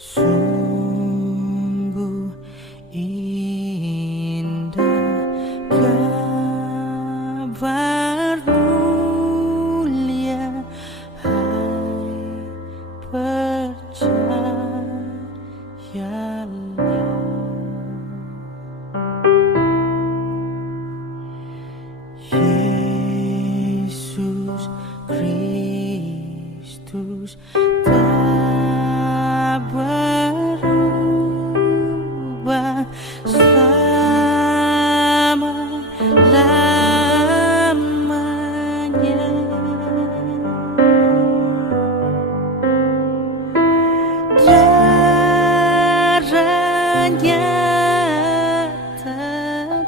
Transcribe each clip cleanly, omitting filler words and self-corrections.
Sungguh indah kabar mulia, hai percayalah. Yesus Kristus tak berubah selama-lamanya. Darahnya tetap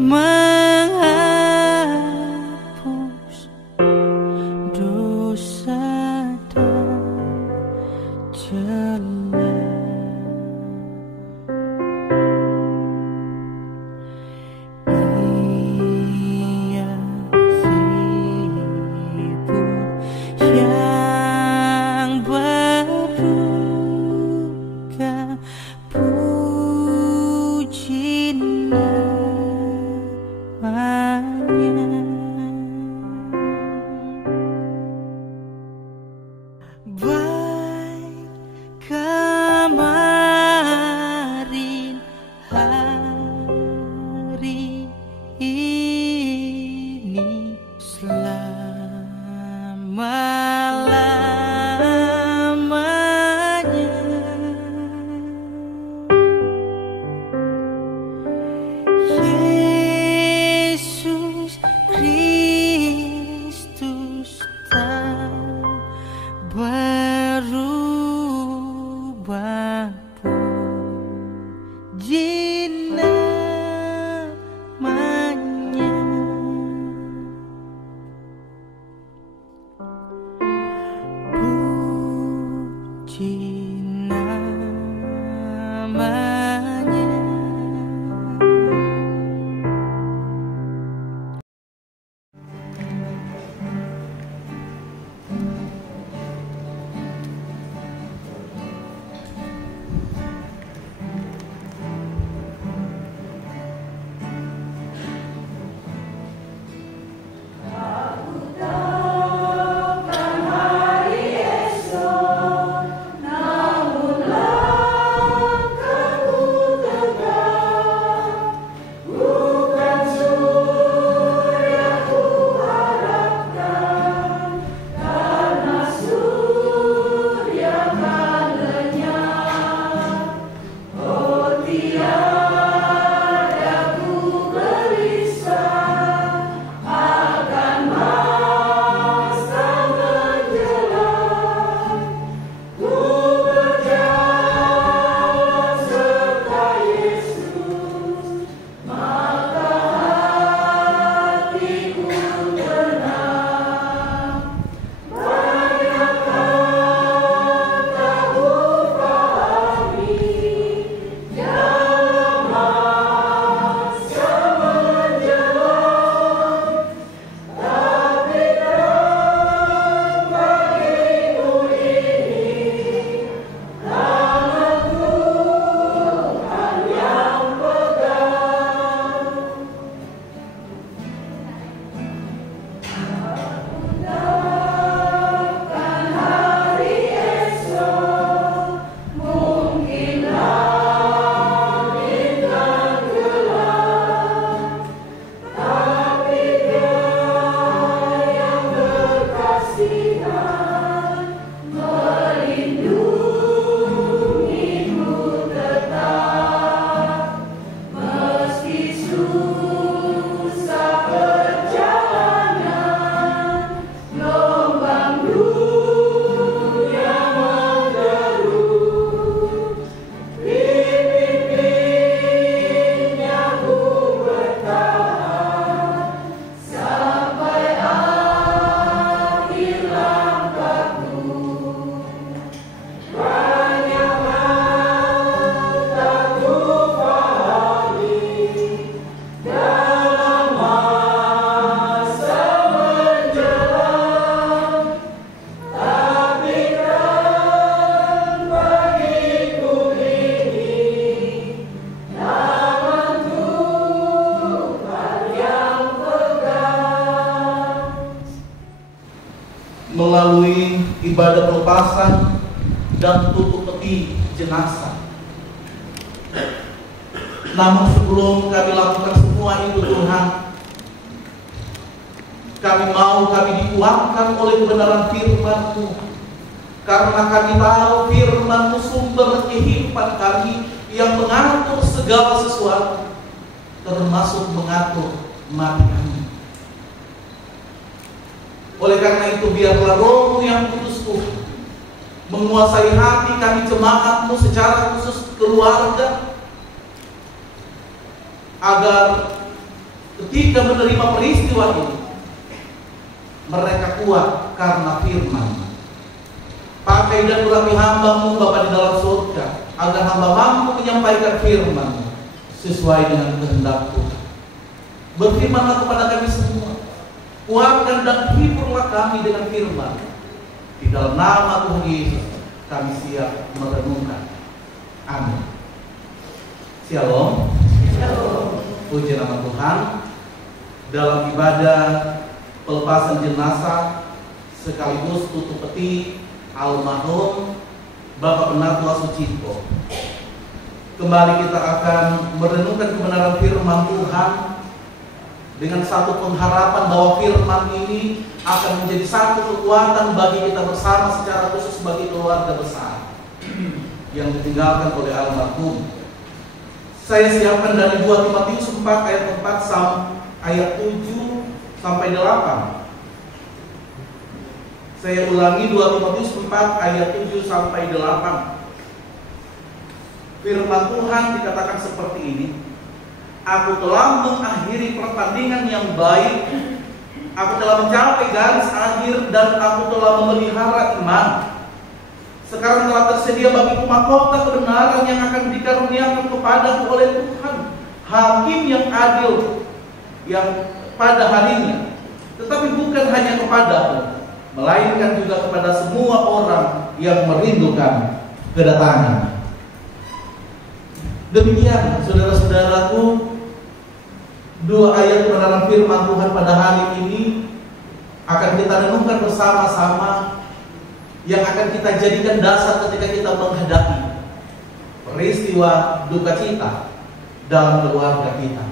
menghapus dosa dan celah. Ia melalui ibadah pelepasan dan tutup peti jenazah. Namun sebelum kami lakukan semua itu Tuhan, kami dikuatkan oleh kebenaran firman-Mu, karena kami tahu firman-Mu sumber kehidupan kami yang mengatur segala sesuatu, termasuk mengatur mati kami. Oleh karena itu biarlah Roh-Mu yang kudus Tuhan menguasai hati kami jemaat-Mu, secara khusus keluarga, agar ketika menerima peristiwa ini mereka kuat karena firman. Pakai dan urapi hamba-Mu Bapa di dalam surga, agar hamba mampu menyampaikan firman sesuai dengan kehendak Tuhan. Berfirmanlah kepada kami semua, kuatkan dan hiburlah kami dengan firman. Di dalam nama Tuhan Yesus kami siap merenungkan. Amin. Shalom. Puji nama Tuhan. Dalam ibadah pelepasan jenazah sekaligus tutup peti almarhum Bapak Penatua Sucipto, kembali kita akan merenungkan kebenaran firman Tuhan dengan satu pengharapan bahwa firman ini akan menjadi satu kekuatan bagi kita bersama, secara khusus bagi keluarga besar yang ditinggalkan oleh almarhum. Saya siapkan dari 2 Timotius 4 ayat 4 ayat 7 sampai 8. Saya ulangi 2 Timotius 4 ayat 7 sampai 8. Firman Tuhan dikatakan seperti ini. Aku telah mengakhiri pertandingan yang baik, aku telah mencapai garis akhir, dan aku telah memelihara iman. Sekarang telah tersedia bagiku mahkota kebenaran yang akan dikaruniakan kepadaku oleh Tuhan, Hakim yang adil, yang pada harinya. Tetapi bukan hanya kepadaku, melainkan juga kepada semua orang yang merindukan kedatangan. Demikian saudara-saudaraku, 2 ayat kebenaran firman Tuhan pada hari ini akan kita renungkan bersama-sama, yang akan kita jadikan dasar ketika kita menghadapi peristiwa duka cita dalam keluarga kita.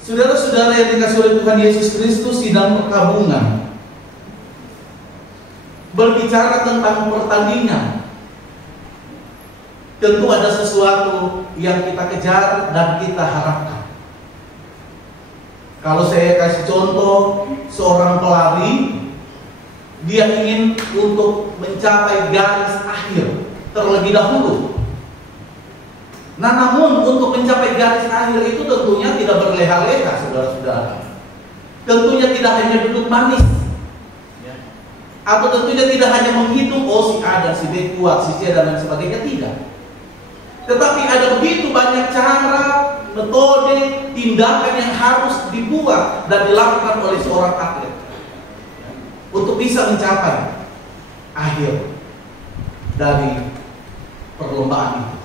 Saudara-saudara yang dikasihi oleh Tuhan Yesus Kristus, sidang perkabungan berbicara tentang pertandingan. Tentu ada sesuatu yang kita kejar dan kita harapkan. Kalau saya kasih contoh, seorang pelari, dia ingin untuk mencapai garis akhir terlebih dahulu. Nah, namun untuk mencapai garis akhir itu tentunya tidak berleha-leha, saudara-saudara. Tentunya tidak hanya duduk manis, atau tentunya tidak hanya menghitung, oh si A dan si B kuat, si C dan lain sebagainya, tidak. Tetapi ada begitu banyak cara, metode, tindakan yang harus dibuat dan dilakukan oleh seorang atlet untuk bisa mencapai akhir dari perlombaan itu.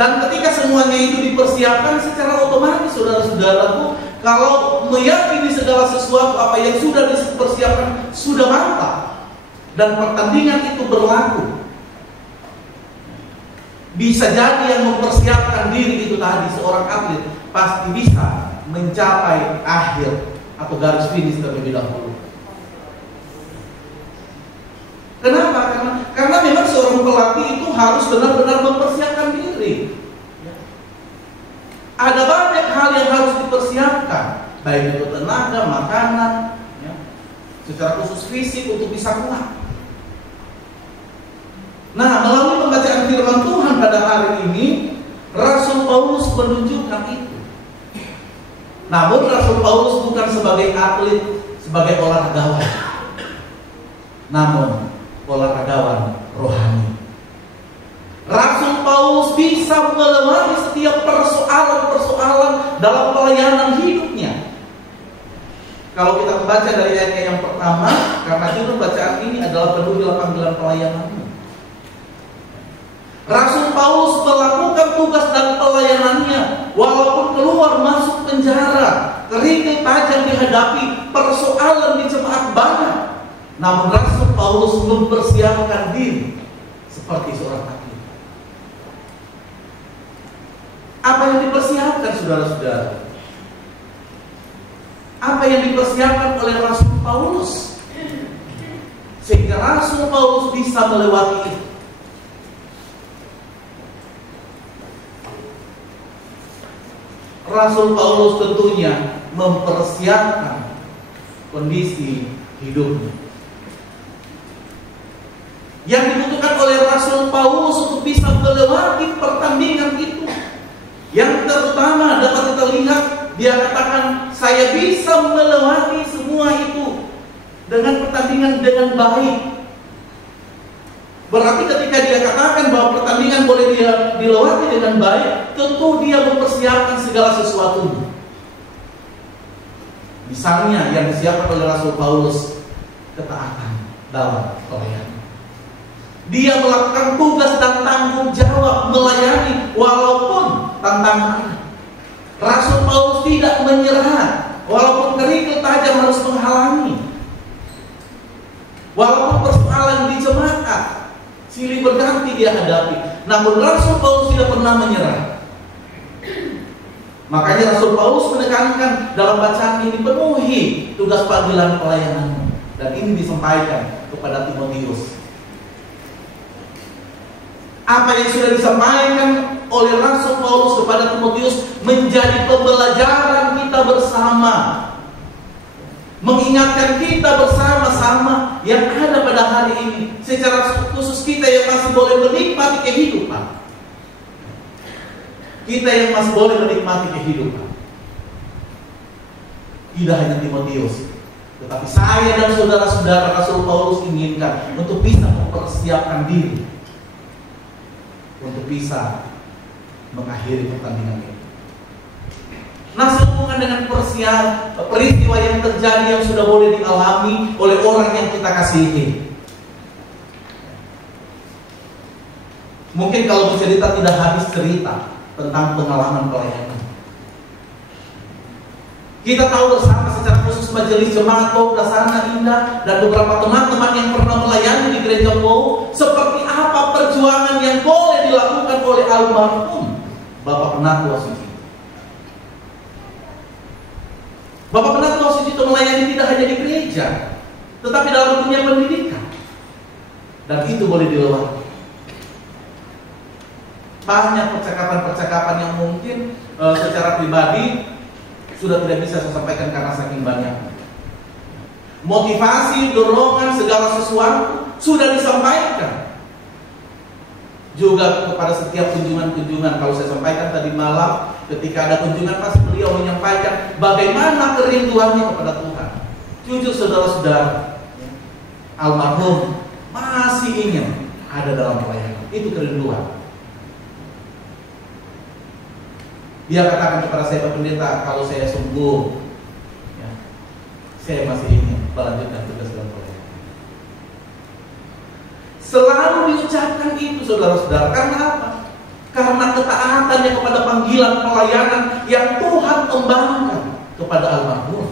Dan ketika semuanya itu dipersiapkan secara otomatis, saudara-saudaraku, kalau meyakini segala sesuatu apa yang sudah dipersiapkan sudah mantap dan pertandingan itu berlaku, bisa jadi yang mempersiapkan diri itu tadi, seorang atlet, pasti bisa mencapai akhir atau garis finish terlebih dahulu. Kenapa? Karena memang seorang pelatih itu harus benar-benar mempersiapkan diri. Ada banyak hal yang harus dipersiapkan, baik itu tenaga, makanan, secara khusus fisik untuk bisa kuat. Nah, melalui pembacaan firman Tuhan pada hari ini, Rasul Paulus menunjukkan itu. Namun Rasul Paulus bukan sebagai atlet, sebagai olahragawan, namun olahragawan rohani. Rasul Paulus bisa melewati setiap persoalan-persoalan dalam pelayanan hidupnya. Kalau kita membaca dari ayat yang pertama, karena judul bacaan ini adalah penuhilah panggilan pelayananmu. Rasul Paulus melakukan tugas dan pelayanannya walaupun keluar masuk penjara, kerikil tajam dihadapi, persoalan di jemaat banyak. Namun Rasul Paulus mempersiapkan diri seperti seorang atlet. Apa yang dipersiapkan saudara-saudara? Apa yang dipersiapkan oleh Rasul Paulus sehingga Rasul Paulus bisa melewati itu? Rasul Paulus tentunya mempersiapkan kondisi hidupnya. Yang dibutuhkan oleh Rasul Paulus untuk bisa melewati pertandingan itu, yang terutama dapat kita lihat, dia katakan, saya bisa melewati semua itu dengan pertandingan dengan baik. Berarti ketika dia katakan bahwa pertandingan boleh dia dilewati dengan baik, tentu dia mempersiapkan segala sesuatunya. Misalnya yang disiapkan oleh Rasul Paulus, ketaatan dalam pelayanan. Dia melakukan tugas dan tanggung jawab melayani walaupun tantangan. Rasul Paulus tidak menyerah walaupun kerikil tajam harus menghalangi. Walaupun persoalan di jemaat silih berganti dia hadapi, namun Rasul Paulus tidak pernah menyerah. Makanya Rasul Paulus menekankan dalam bacaan ini, penuhi tugas panggilan pelayananmu. Dan ini disampaikan kepada Timotius. Apa yang sudah disampaikan oleh Rasul Paulus kepada Timotius menjadi pembelajaran kita bersama, mengingatkan kita bersama-sama yang ada pada hari ini, secara khusus kita yang masih boleh menikmati kehidupan. Kita yang masih boleh menikmati kehidupan. Tidak hanya Timotius, tetapi saya dan saudara-saudara Rasul Paulus inginkan untuk bisa mempersiapkan diri untuk bisa mengakhiri pertandingan ini. Nah, sehubungan dengan peristiwa yang terjadi yang sudah boleh dialami oleh orang yang kita kasihi. Mungkin kalau bercerita tidak habis cerita tentang pengalaman pelayanan. Kita tahu bersama secara khusus majelis jemaat Pau Dasana Indah dan beberapa teman-teman yang pernah melayani di gereja Pau, seperti apa perjuangan yang boleh dilakukan oleh almarhum Bapak Penatua Sucito. Bapak Penatua Sucito melayani tidak hanya di gereja, tetapi dalam dunia pendidikan. Dan itu boleh dilewati. Banyak percakapan-percakapan yang mungkin secara pribadi sudah tidak bisa saya sampaikan karena saking banyak. Motivasi, dorongan, segala sesuatu sudah disampaikan. Juga kepada setiap kunjungan-kunjungan. Kalau saya sampaikan tadi malam, ketika ada kunjungan pasti beliau menyampaikan bagaimana kerinduannya kepada Tuhan. Jujur saudara-saudara, almarhum masih ingin ada dalam pelayanan. Itu kerinduan. Dia katakan kepada saya, Pak Pendeta, kalau saya sembuh, ya, saya masih ingin melanjutkan tugas dalam pelayanan. Selalu diucapkan itu, saudara-saudara. Karena apa? Karena ketaatannya kepada panggilan pelayanan yang Tuhan kembangkan kepada almarhum.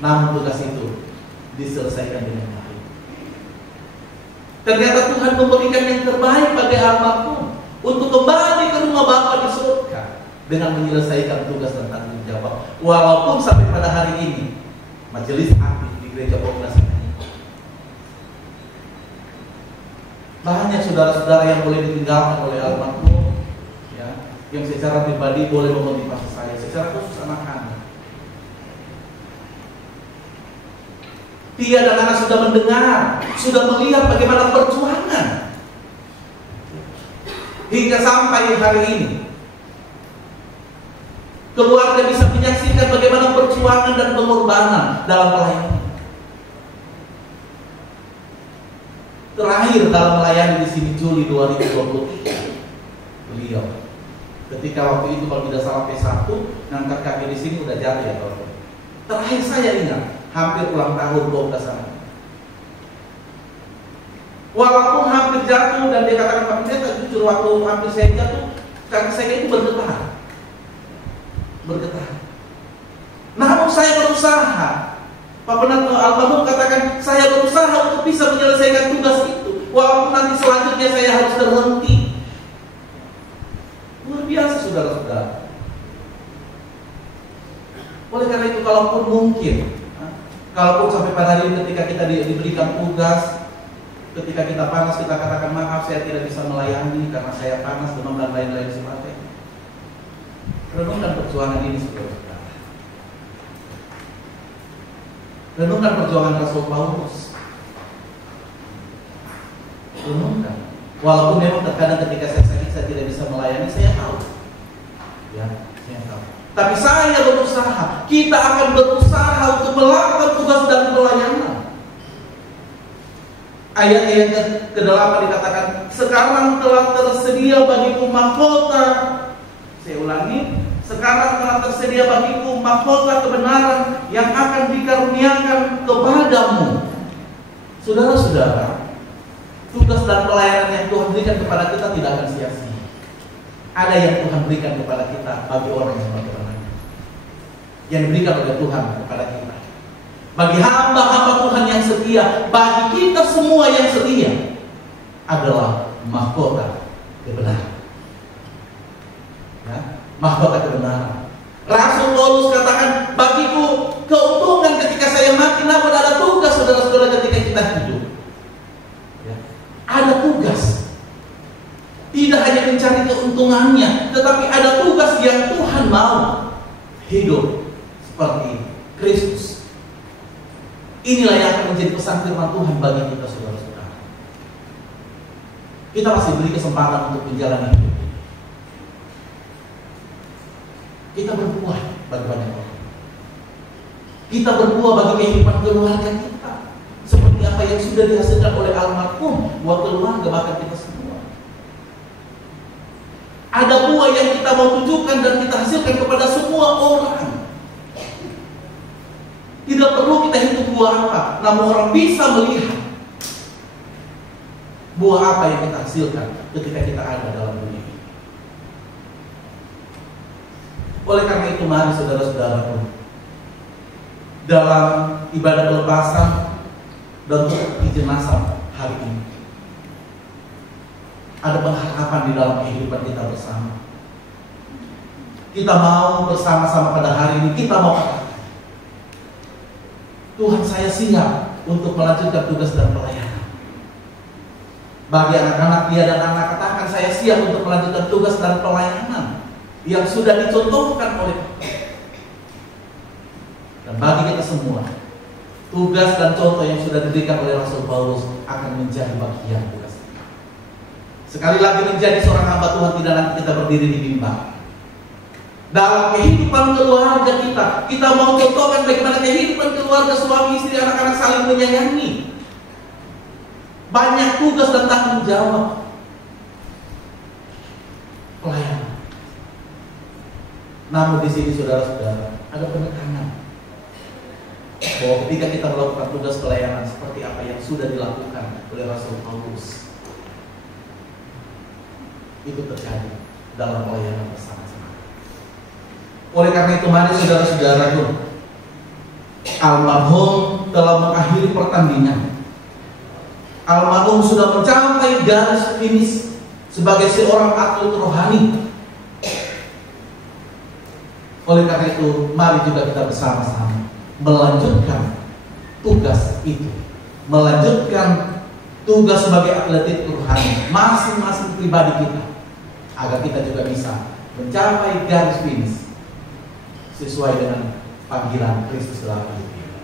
Namun tugas itu diselesaikan dengan baik. Ternyata Tuhan memberikan yang terbaik bagi almarhum untuk kembali ke rumah Bapa di surga dengan menyelesaikan tugas dan tanggung jawab. Walaupun sampai pada hari ini majelis aktif di gereja Poklas ini banyak saudara-saudara yang boleh ditinggalkan oleh almarhum, ya, yang secara pribadi boleh memotivasi saya, secara khusus anak-anak. Dia dan anak sudah mendengar, sudah melihat bagaimana perjuangan hingga sampai hari ini. Keluarga bisa menyaksikan bagaimana perjuangan dan pengorbanan dalam pelayanan. Terakhir dalam melayani di sini Juli 2023, beliau ketika waktu itu kalau tidak salah P1 ngangkat kaki di sini udah jatuh ya kalau. Terakhir saya ingat hampir ulang tahun 12 tahun. Walaupun hampir jatuh dan dia katakan Pak Pendeta, jujur waktu hampir saya jatuh, kaki saya itu bergetar. Namun saya berusaha. Pak Penat Almarhum katakan, saya berusaha untuk bisa menyelesaikan tugas itu, walaupun nanti selanjutnya saya harus terhenti. Luar biasa, saudara-saudara. Oleh karena itu, kalaupun mungkin, kalaupun sampai pada hari ini ketika kita diberikan tugas, ketika kita panas, kita katakan maaf saya tidak bisa melayani karena saya panas, demam dan lain-lain sebagainya. Renungkan perjuangan ini, saudara-saudara. Renungkan perjuangan Rasul Paulus. Renungkan. Walaupun memang terkadang ketika saya sakit saya tidak bisa melayani, saya tahu. Ya, saya tahu. Tapi saya berusaha. Kita akan berusaha untuk melakukan tugas dan pelayanan. Ayat yang ke-8 dikatakan, sekarang telah tersedia bagiku mahkota. Saya ulangi. Sekarang telah tersedia bagiku mahkota kebenaran yang akan dikaruniakan kepadamu. Saudara-saudara, tugas dan pelayanan yang Tuhan berikan kepada kita tidak akan sia-sia. Ada yang Tuhan berikan kepada kita bagi orang yang bagaimana, yang diberikan oleh Tuhan kepada kita. Bagi hamba-hamba Tuhan yang setia, bagi kita semua yang setia, adalah mahkota kebenaran. Ya, mahkota kebenaran. Rasul Paulus katakan, bagiku keuntungan ketika saya mati, namun ada tugas, saudara-saudara, ketika kita hidup. Ya, ada tugas. Tidak hanya mencari keuntungannya, tetapi ada tugas yang Tuhan mau hidup seperti Kristus. Inilah yang akan menjadi pesan firman Tuhan bagi kita, saudara-saudara. Kita masih beri kesempatan untuk menjalani hidup. Kita berbuah bagi banyak orang. Kita berbuah bagi kehidupan keluarga kita, seperti apa yang sudah dihasilkan oleh almarhum buat keluarga bahkan kita semua. Ada buah yang kita mau tunjukkan dan kita hasilkan kepada semua orang. Tidak perlu kita hitung buah apa, namun orang bisa melihat buah apa yang kita hasilkan ketika kita ada dalam dunia. Oleh karena itu, mari saudara-saudaraku, dalam ibadah pelepasan dan peti jenazah hari ini, ada pengharapan di dalam kehidupan kita bersama. Kita mau bersama-sama pada hari ini, kita mau katakan, Tuhan, saya siap untuk melanjutkan tugas dan pelayanan. Bagi anak-anak dia dan anak, katakan, saya siap untuk melanjutkan tugas dan pelayanan yang sudah dicontohkan oleh Tuhan. Dan bagi kita semua, tugas dan contoh yang sudah diberikan oleh Rasul Paulus akan menjadi bagian tugas kita. Sekali lagi, menjadi seorang hamba Tuhan tidak nanti kita berdiri di mimbar. Dalam kehidupan keluarga kita mau contohkan bagaimana kehidupan keluarga, suami istri, anak-anak saling menyayangi. Banyak tugas dan tanggung jawab pelayanan. Namun di sini, saudara-saudara, ada penekanan bahwa ketika kita melakukan tugas pelayanan seperti apa yang sudah dilakukan oleh Rasul Paulus, itu terjadi dalam pelayanan bersama-sama. Oleh karena itu, mari saudara-saudaraku, almarhum telah mengakhiri pertandingan. Almarhum sudah mencapai garis finish sebagai seorang atlet rohani. Oleh karena itu, mari juga kita bersama-sama melanjutkan tugas itu, melanjutkan tugas sebagai atlet rohani masing-masing pribadi kita, agar kita juga bisa mencapai garis finish sesuai dengan panggilan Kristus dalam hidup kita.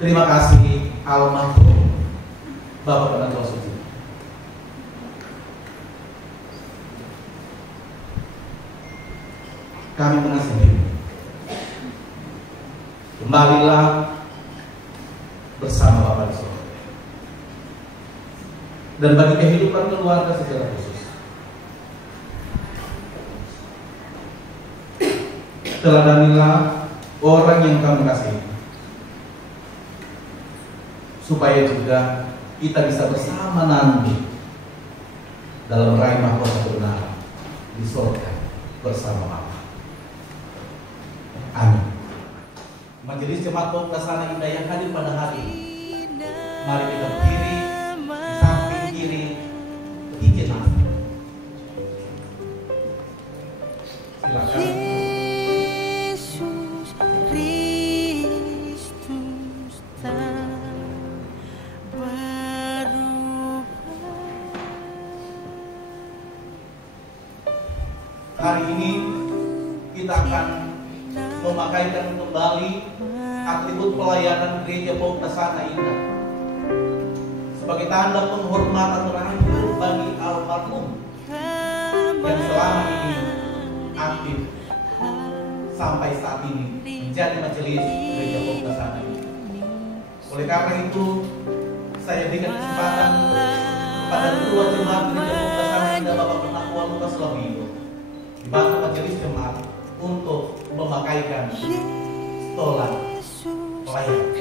Terima kasih almarhum Bapak Penatua Suci. Kami mengasihi. Kembalilah bersama Bapak di surga. Dan bagi kehidupan keluarga secara khusus, teladanilah orang yang kamu kasihi, supaya juga kita bisa bersama nanti dalam meraih mahkota kebenaran di surga bersama Bapa. Amin. Majelis Jemaat Poktasana Indah yang hadir pada hari ini, mari kita berdiri di samping kiri di jenazah. Silakan. Yesus Kristus tak berubah. Hari ini kita akan memakaikan kembali atribut pelayanan Gereja Poktasana Indah sebagai tanda penghormatan terakhir bagi almarhum yang selama ini aktif sampai saat ini menjadi majelis Gereja Poktasana Indah. Oleh karena itu, saya berikan kesempatan kepada ketua jemaat Gereja Poktasana Indah Bapak Penakwa Lukas Labio dibantu majelis jemaat untuk memakaikan stola pelayan.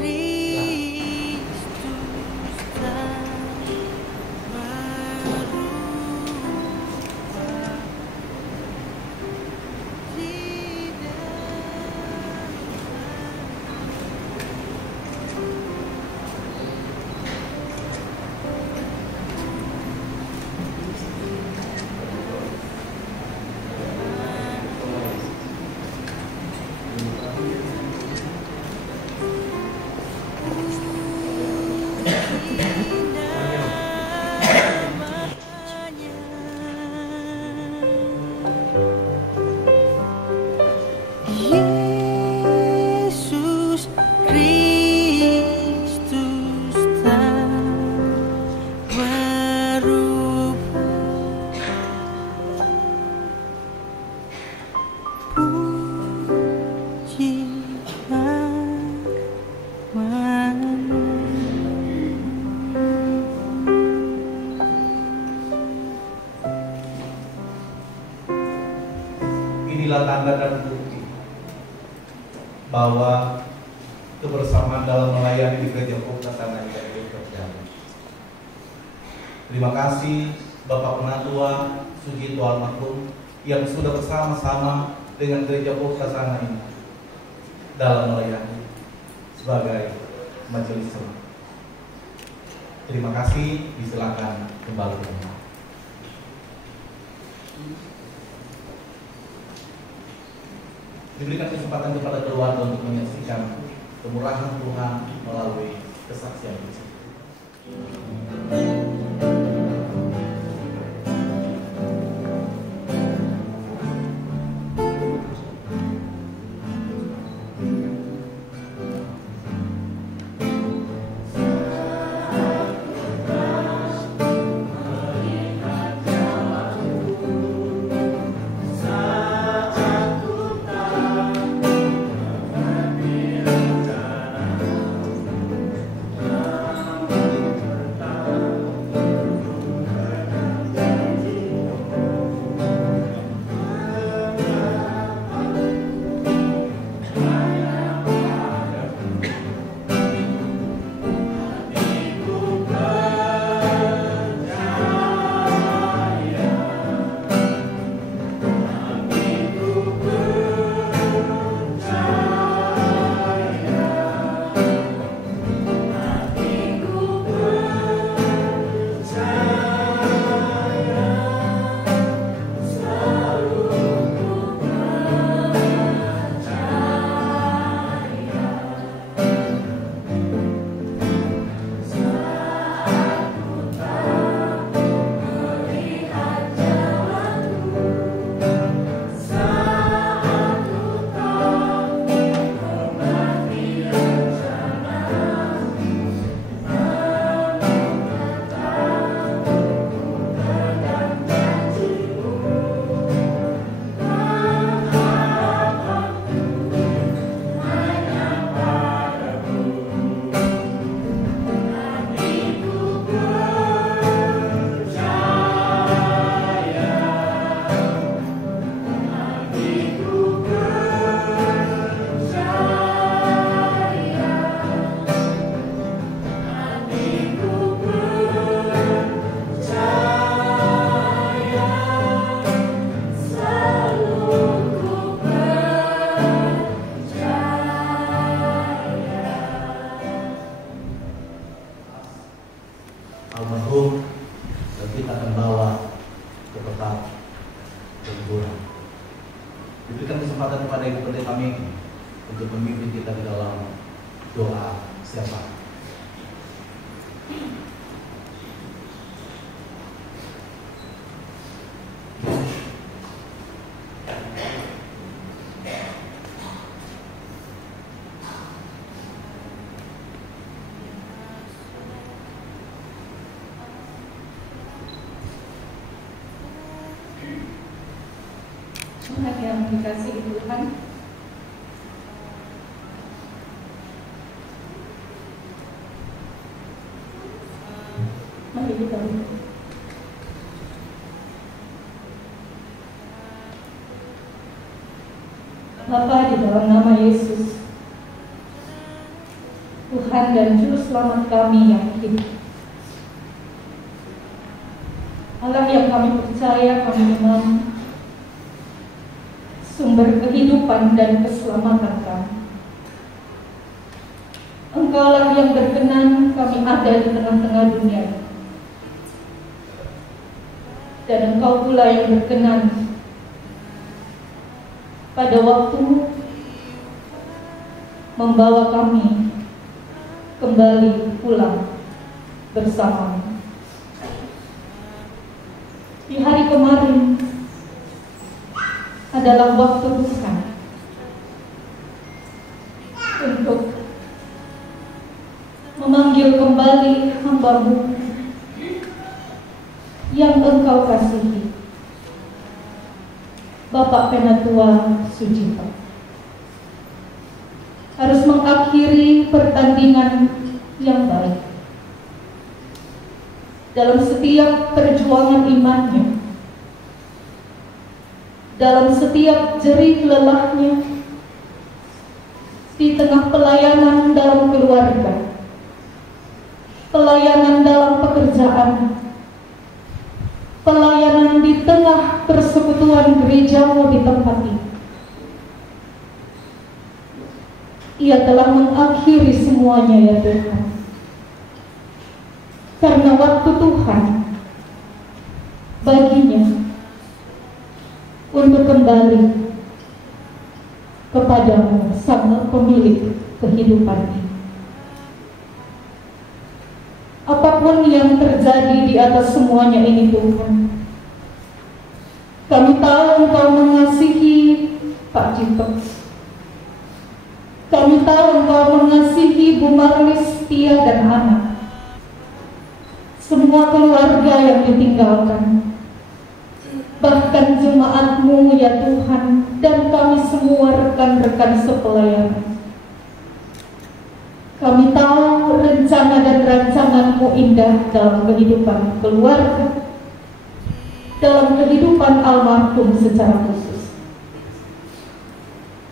Yesus Kristus tak berubah. Puji namanya. Inilah tanda dan bukti bahwa kebersamaan dalam melayani di Gereja Poktasana Indah terjadi. Terima kasih Bapak Penatua Sugito almarhum yang sudah bersama-sama dengan Gereja Poktasana Indah dalam melayani sebagai majelis jemaat. Terima kasih, disilakan kembali ke rumah. Diberikan kesempatan kepada keluarga untuk menyaksikan kemurahan Tuhan melalui kesaksian itu. syukuran. Berikan kesempatan kepada Ibu Pendeta Megi untuk memimpin kita di dalam doa syafaat. Anak yang dikasihi Tuhan, mari kita berdoa. Bapa, di dalam nama Yesus, Tuhan dan Juru Selamat kami yang hidup, Allah yang kami percaya, kami imani, sumber kehidupan dan keselamatan kami. Engkaulah yang berkenan kami ada di tengah-tengah dunia, dan Engkau pula yang berkenan pada waktu membawa kami kembali pulang bersama. Di hari kemarin adalah waktu Tuhan untuk memanggil kembali hamba-Mu yang Engkau kasihi, Bapak Penatua Sujito, harus mengakhiri pertandingan yang baik dalam setiap perjuangan imannya, dalam setiap jerih lelahnya, di tengah pelayanan dalam keluarga, pelayanan dalam pekerjaan, pelayanan di tengah persekutuan gereja-Mu di tempat ini. Ia telah mengakhiri semuanya, ya Tuhan. Karena waktu Tuhan baginya untuk kembali kepadamu, Sang Pemilik kehidupan ini. Apapun yang terjadi di atas semuanya ini, Tuhan, kami tahu Engkau mengasihi Pak Cito. Kami tahu Engkau mengasihi Bu Marlis, Tia dan anak, semua keluarga yang ditinggalkan, bahkan jemaat-Mu, ya Tuhan, dan kami semua rekan-rekan sepelayanan. Kami tahu rencana dan rancangan-Mu indah dalam kehidupan keluarga, dalam kehidupan almarhum secara khusus.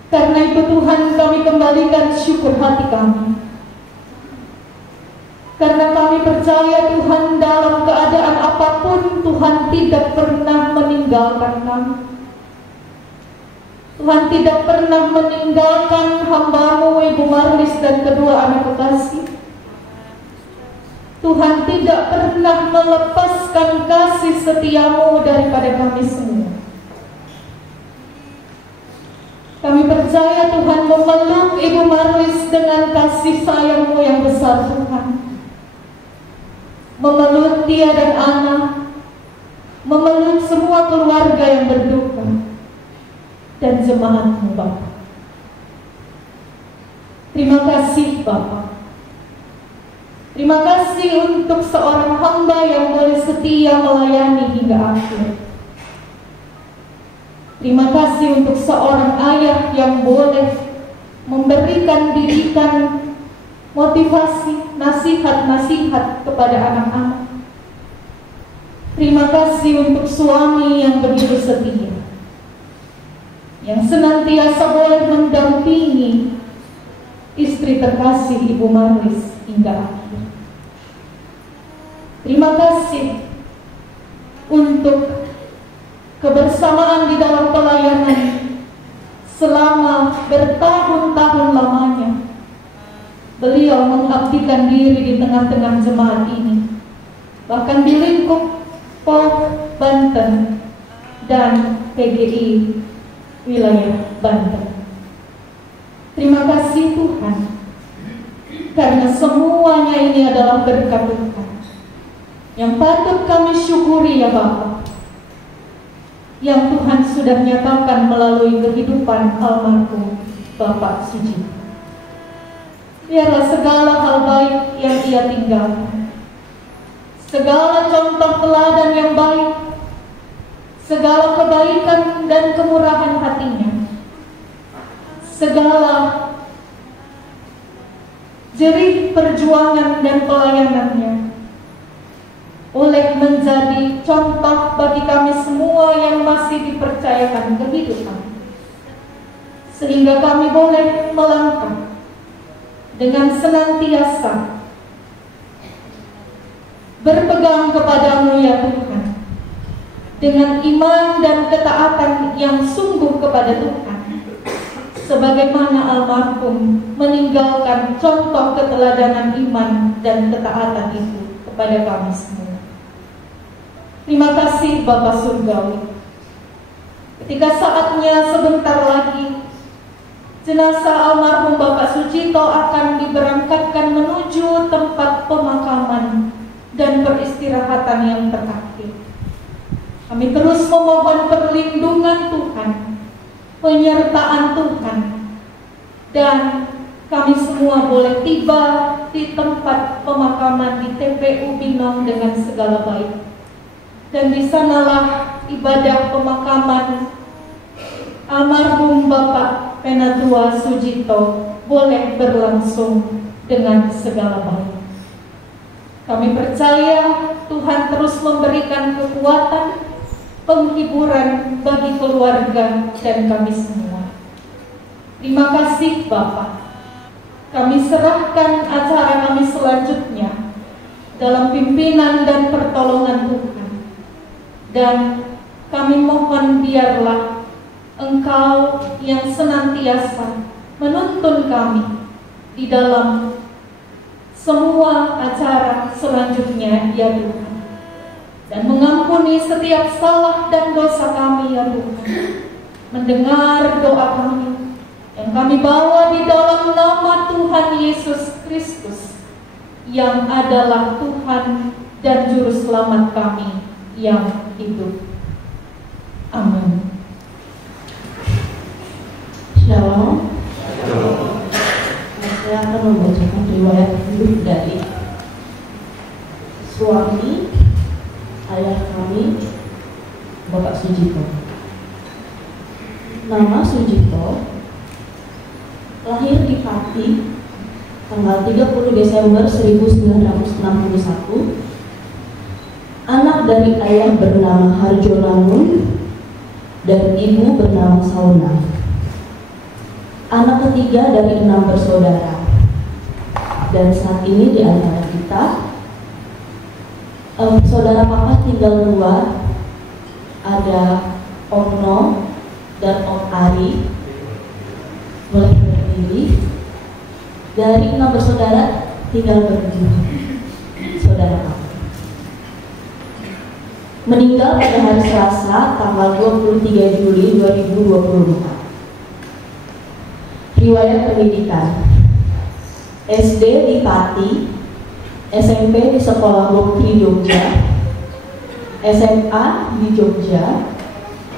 Karena itu Tuhan, kami kembalikan syukur hati kami. Karena kami percaya Tuhan, dalam keadaan apapun Tuhan tidak pernah meninggalkan kami. Tuhan tidak pernah meninggalkan hamba-Mu Ibu Marlis dan kedua anak kekasih. Tuhan tidak pernah melepaskan kasih setia-Mu daripada kami semua. Kami percaya Tuhan memeluk Ibu Marlis dengan kasih sayang-Mu yang besar, Tuhan. Memeluk Tia dan anak, memeluk semua keluarga yang berduka, dan jemaat-Mu, Bapa. Terima kasih, Bapa. Terima kasih untuk seorang hamba yang boleh setia melayani hingga akhir. Terima kasih untuk seorang ayah yang boleh memberikan didikan, motivasi, nasihat-nasihat kepada anak-anak. Terima kasih untuk suami yang begitu setia, yang senantiasa boleh mendampingi istri terkasih Ibu Marlis hingga akhir. Terima kasih untuk kebersamaan di dalam pelayanan selama bertahun-tahun lamanya. Beliau mengabdikan diri di tengah-tengah jemaat ini, bahkan di lingkup Pol Banten dan PGI wilayah Banten. Terima kasih Tuhan, karena semuanya ini adalah berkat Tuhan yang patut kami syukuri ya Bapa, yang Tuhan sudah nyatakan melalui kehidupan almarhum Bapak Sujito. Biarlah segala hal baik yang ia tinggalkan, segala contoh teladan yang baik, segala kebaikan dan kemurahan hatinya, segala jerih perjuangan dan pelayanannya boleh menjadi contoh bagi kami semua yang masih dipercayakan kehidupan, sehingga kami boleh melangkah dengan senantiasa berpegang kepadamu ya Tuhan, dengan iman dan ketaatan yang sungguh kepada Tuhan, sebagaimana almarhum meninggalkan contoh keteladanan iman dan ketaatan itu kepada kami semua. Terima kasih Bapa Surgawi. Ketika saatnya sebentar lagi jenazah almarhum Bapak Sujito akan diberangkatkan menuju tempat pemakaman dan peristirahatan yang terakhir, kami terus memohon perlindungan Tuhan, penyertaan Tuhan, dan kami semua boleh tiba di tempat pemakaman di TPU Binong dengan segala baik. Dan di sanalah ibadah pemakaman almarhum Bapak Penatua Sujito boleh berlangsung dengan segala baik. Kami percaya Tuhan terus memberikan kekuatan, penghiburan bagi keluarga dan kami semua. Terima kasih Bapak. Kami serahkan acara kami selanjutnya dalam pimpinan dan pertolongan Tuhan. Dan kami mohon biarlah Engkau yang senantiasa menuntun kami di dalam semua acara selanjutnya ya Tuhan, dan mengampuni setiap salah dan dosa kami ya Tuhan. Mendengar doa kami yang kami bawa di dalam nama Tuhan Yesus Kristus, yang adalah Tuhan dan Juru Selamat kami yang hidup. Amin. Shalom. Saya akan membacakan riwayat hidup dari suami ayah kami, Bapak Sujito. Nama Sujito, lahir di Pati tanggal 30 Desember 1961. Anak dari ayah bernama Harjo Lamun dan ibu bernama Sauna. Anak ketiga dari 6 bersaudara. Dan saat ini di antara kita, saudara papa tinggal 2. Ada Om No dan Om Ari. Boleh berdiri. Dari 6 bersaudara tinggal berdua saudara papa. Meninggal pada hari Selasa tanggal 23 Juli 2024. Riwayat pendidikan: SD di Pati, SMP di Sekolah Bokri Jogja, SMA di Jogja,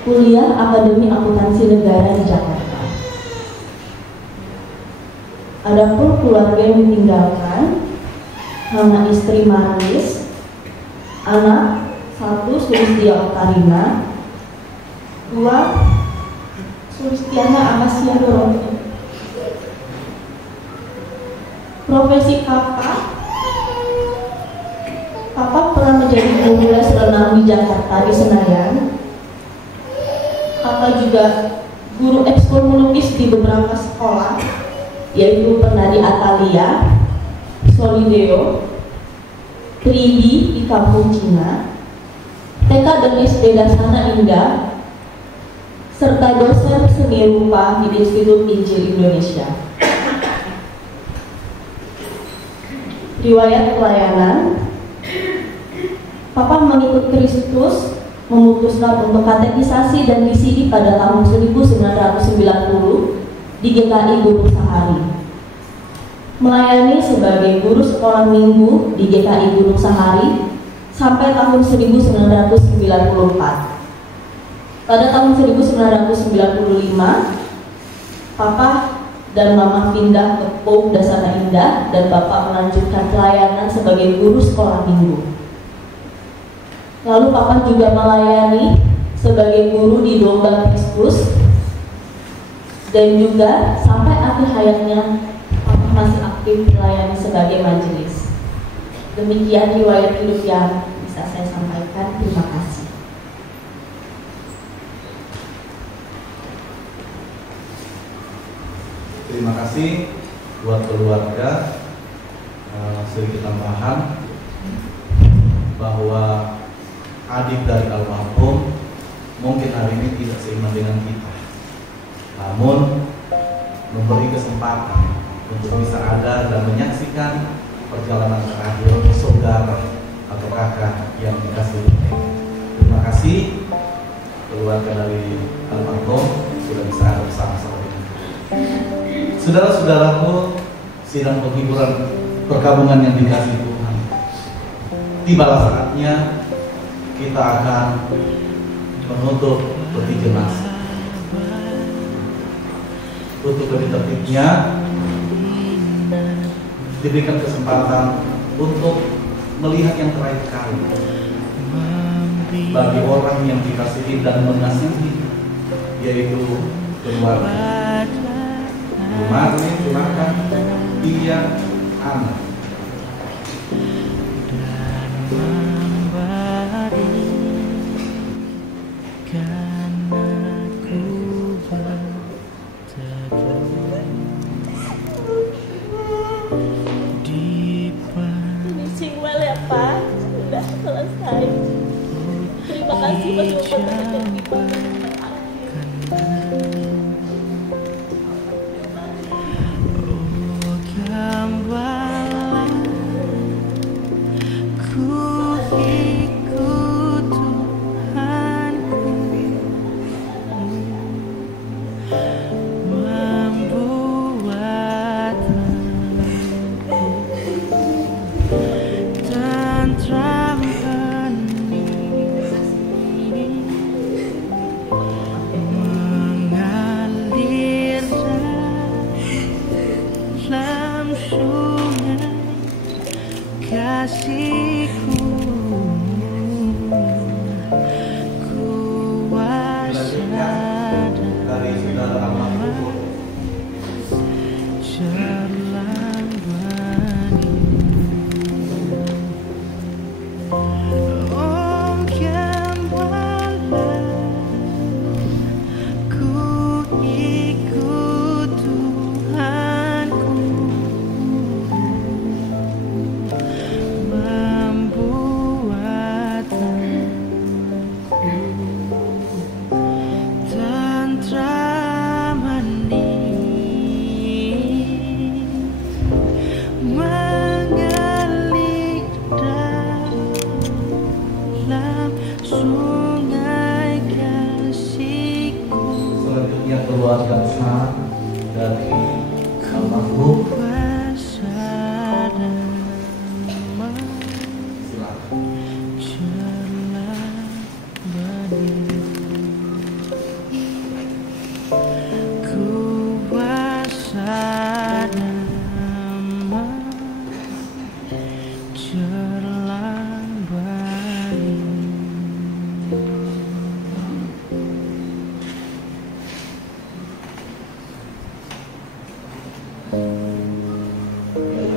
kuliah Akademi Akuntansi Negara di Jakarta. Adapun keluarga yang ditinggalkan: nama istri Maris, anak 1 Sulistia Okarina, 2 Sulistiana Amasia Doroti. Profesi Papa pernah menjadi guru les renang di Jakarta di Senayan. Papa juga guru ekskul melukis di beberapa sekolah, yaitu pernah di Atalia, Solideo, 3D di Kampung Cina, TK dan SD Dasana Indah, serta dosen seni rupa di Institut Injil Indonesia. Riwayat pelayanan: Papa mengikut Kristus memutuskan untuk katekisasi dan misi pada tahun 1990 di GKI Gunung Sahari. Melayani sebagai guru sekolah minggu di GKI Gunung Sahari sampai tahun 1994. Pada tahun 1995, Papa dan Mama pindah ke POM Dasana Indah dan Bapak melanjutkan pelayanan sebagai guru sekolah minggu. Lalu Papa juga melayani sebagai guru di Domba Kristus dan juga sampai akhir hayatnya Papa masih aktif melayani sebagai majelis. Demikian riwayat hidup yang bisa saya sampaikan. Terima kasih. Terima kasih buat keluarga. Sedikit tambahan bahwa adik dari almarhum mungkin hari ini tidak seiman dengan kita, namun memberi kesempatan untuk bisa ada dan menyaksikan perjalanan terakhir saudara atau kakak yang dikasih Tuhan. Terima kasih keluarga dari almarhum sudah bisa ada bersama-sama dengan kita. Saudara-saudaraku, sidang penghiburan perkabungan yang dikasih Tuhan, tibalah saatnya kita akan menutup peti jenazah. Untuk lebih tertibnya diberikan kesempatan untuk melihat yang terakhir kali bagi orang yang dikasihi dan mengasihi, yaitu keluarga. Marni, silakan dia anak. Well ya Pak, sudah selesai. Terima kasih keluarga besar dari almarhum.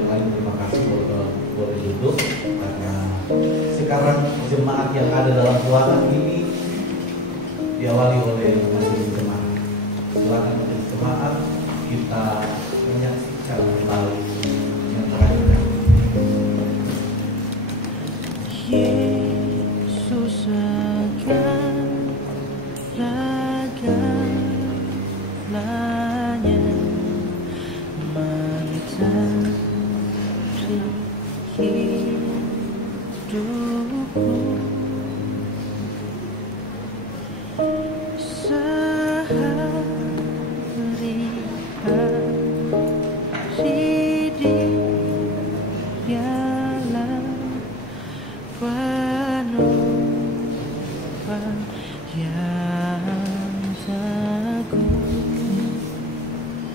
Terima kasih boleh duduk karena sekarang jemaat yang ada dalam ruangan ini diawali oleh majelis jemaat. Silakan majelis jemaat kita menyaksikan kembali yang terakhir. Yesus akan ragalanya mentari hidupku.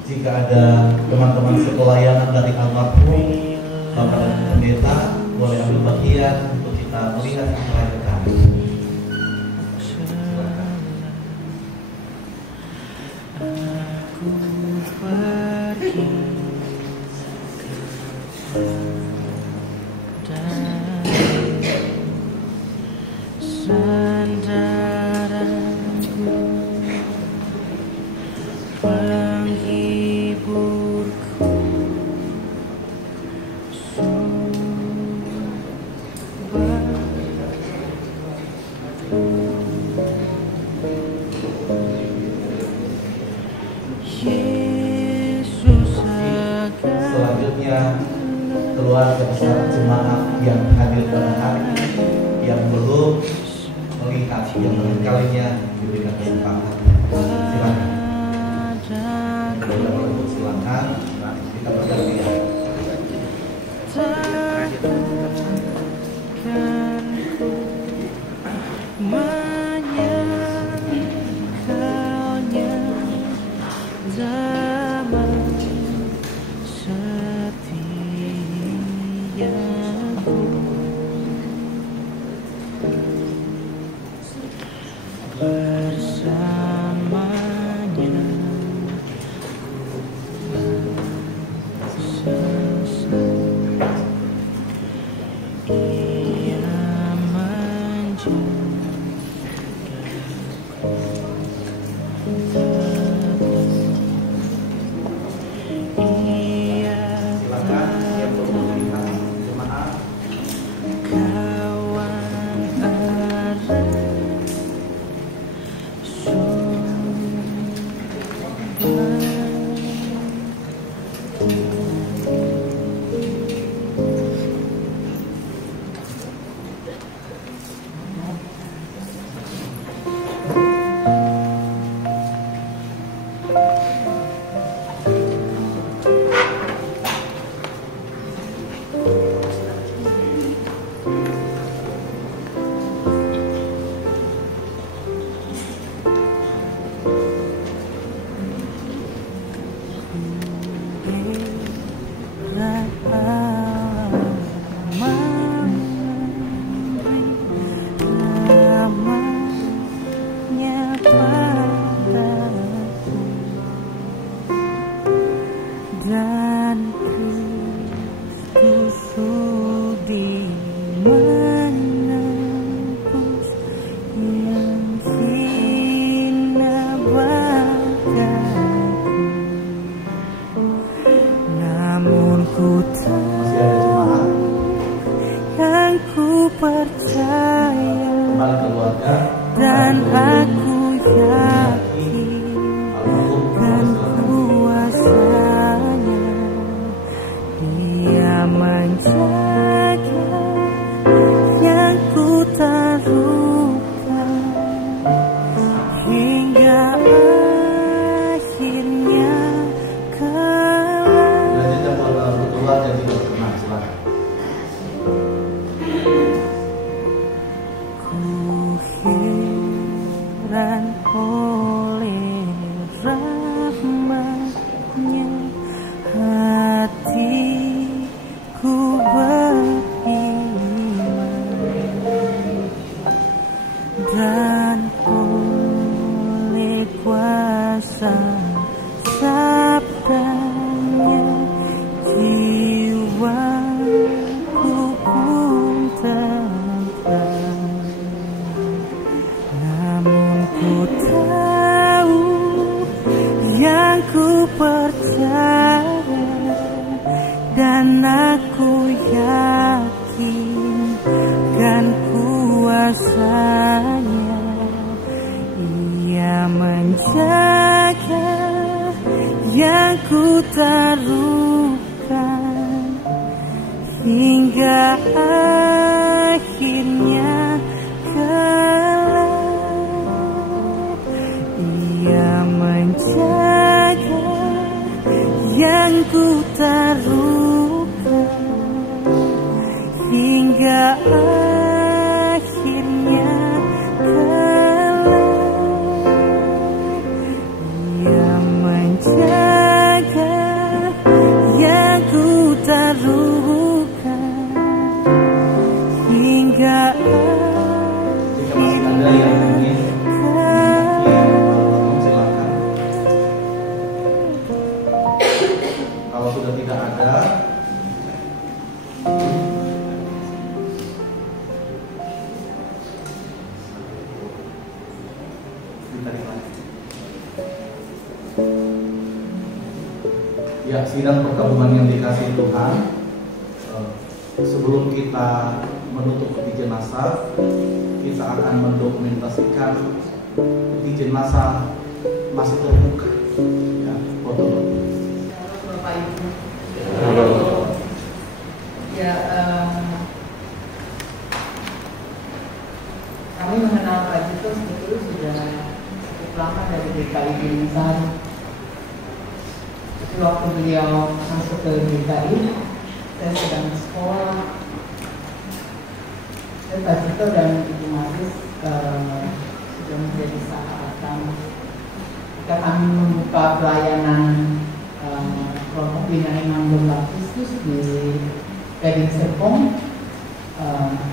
Jika ada teman-teman sepelayanan dari almarhum Bapak dan Pendeta, boleh ambil bagian untuk kita melihat merayakan. Aku pergi dari sandaranku, penghiburku, Selanjutnya keluarga besar jemaat yang hadir pada hari ini, yang belum melihat yang kalinya diberikan kesempatan. Silakan kita bergantian. dan aku yakin dan kuasanya Dia menjaga yang ku taruhkan hingga akhirnya kelak. Kuhiran oleh rahmatnya hatiku beriman, dan oleh kuasa sabdanya jiwaku pun tenang. Namun ku tahu yang ku percaya dan aku yakin kan kuasanya Ia menjaga yang ku taruhkan hingga akhirnya kelak. Ia menjaga yang ku taruhkan hingga akhirnya kelak. Ia menjaga yang ku taruhkan hingga Jika masih ada yang ingin silakan. Kalau sudah tidak ada, ditarik lagi. Ya, sidang perkabungan yang dikasihi Tuhan, sebelum kita menutup peti jenazah, kita akan mendokumentasikan peti jenazah masih terbuka. Ya, foto. Bapak Ibu. Ya, kami mengenal Pak Jito sebetulnya sudah cukup lama dari DKI Bintan. Tapi waktu beliau masuk ke DKI, saya sedang sekolah. Dan Pak Jito dan Ibu Maris sudah menjadi sahabatan. Ketika kami membuka pelayanan kelompok bina Imam Lembah Kristus di Gading Serpong,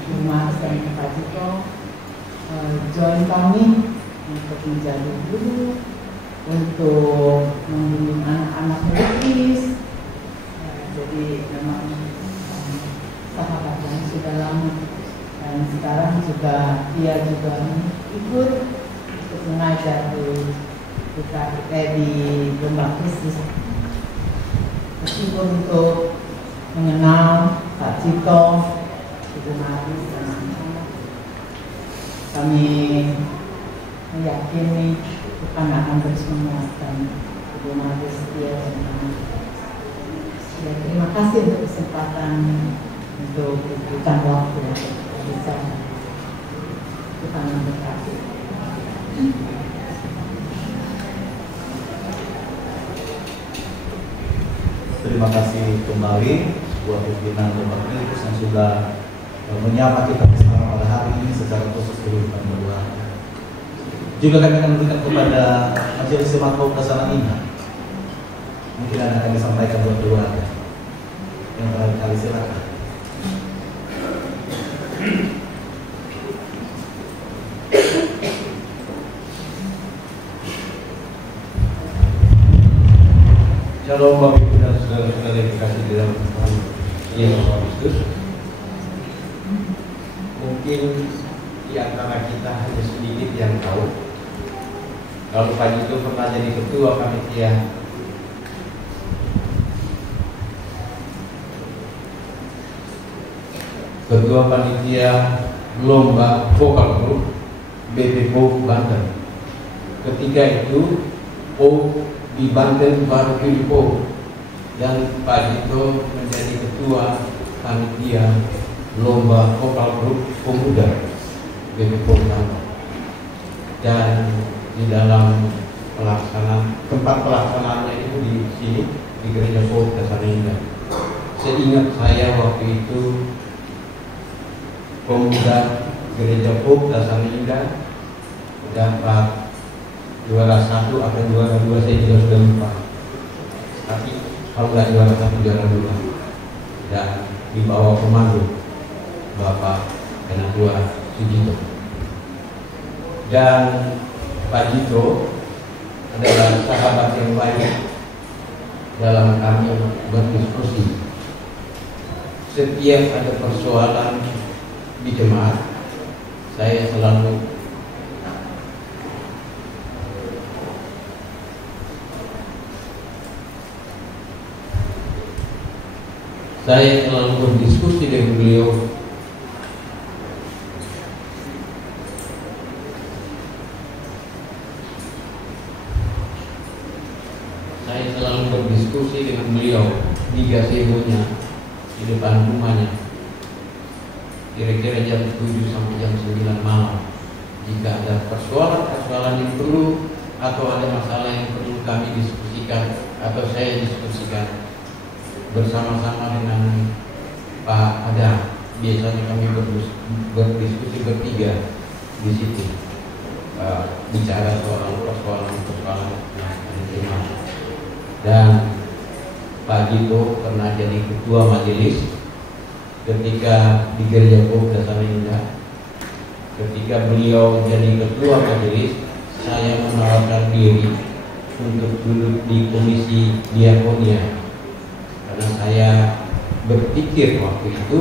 Ibu Maris dan Pak Jito join kami untuk menjadi guru, untuk membimbing anak-anak melukis. Jadi memang sahabat yang sudah lama, dan sekarang juga dia juga ikut untuk mengajar di Lembah Kristus. Meskipun untuk mengenal Pak Jito, Ibu Maris dan anak-anak, kami meyakini Tuhan akan terus menguatkan Ibu Maris, dia dan anak. Ya, terima kasih untuk kesempatan untuk diberikan waktu untuk berbicara. Tuhan memberkati. Terima kasih kembali buat pimpinan Bapak Kristus yang sudah menyapa kita bersama pada hari ini secara khusus kehidupan berdoa. Juga kami akan memberikan kepada Majelis Jemaat Paut Dasana Indah. Mungkin ada yang akan disampaikan buat keluarga. Yang terakhir kali silakan. Shalom Bapak Ibu dan saudara-saudara yang dikasihi di dalam Tuhan Yesus Kristus. Mungkin di antara kita hanya sedikit yang tahu kalau Pak Jito pernah jadi ketua panitia lomba vokal group BPO Banten. Ketika itu di Banten baru Filipo, dan Pak Jito menjadi ketua panitia lomba vokal grup pemuda BPO Banten. Dan di dalam tempat pelaksanaannya itu di sini di Gereja Paut Dasana Indah. Seingat saya waktu itu pemuda Gereja Paut Dasana Indah dapat juara 1 atau juara 2, saya juga sudah lupa. Tapi kalau nggak juara 1, juara 2, dan di bawah komando Bapak Ketua Sujito. Dan Pak Jito adalah sahabat yang baik dalam kami berdiskusi. Setiap ada persoalan di jemaat, saya selalu berdiskusi dengan beliau. Saya selalu berdiskusi dengan beliau di gazebo-nya di depan rumahnya, kira-kira jam 7 sampai jam 9 malam. Jika ada persoalan yang perlu atau ada masalah yang perlu kami diskusikan atau saya diskusikan bersama-sama dengan Pak Ada. Biasanya kami berdiskusi bertiga di situ, bicara soal persoalan yang diterima. Dan Pak Jito pernah jadi ketua majelis ketika di Gereja Pokda Samarinda. Ketika beliau jadi ketua majelis, saya menawarkan diri untuk duduk di komisi diakonia, karena saya berpikir waktu itu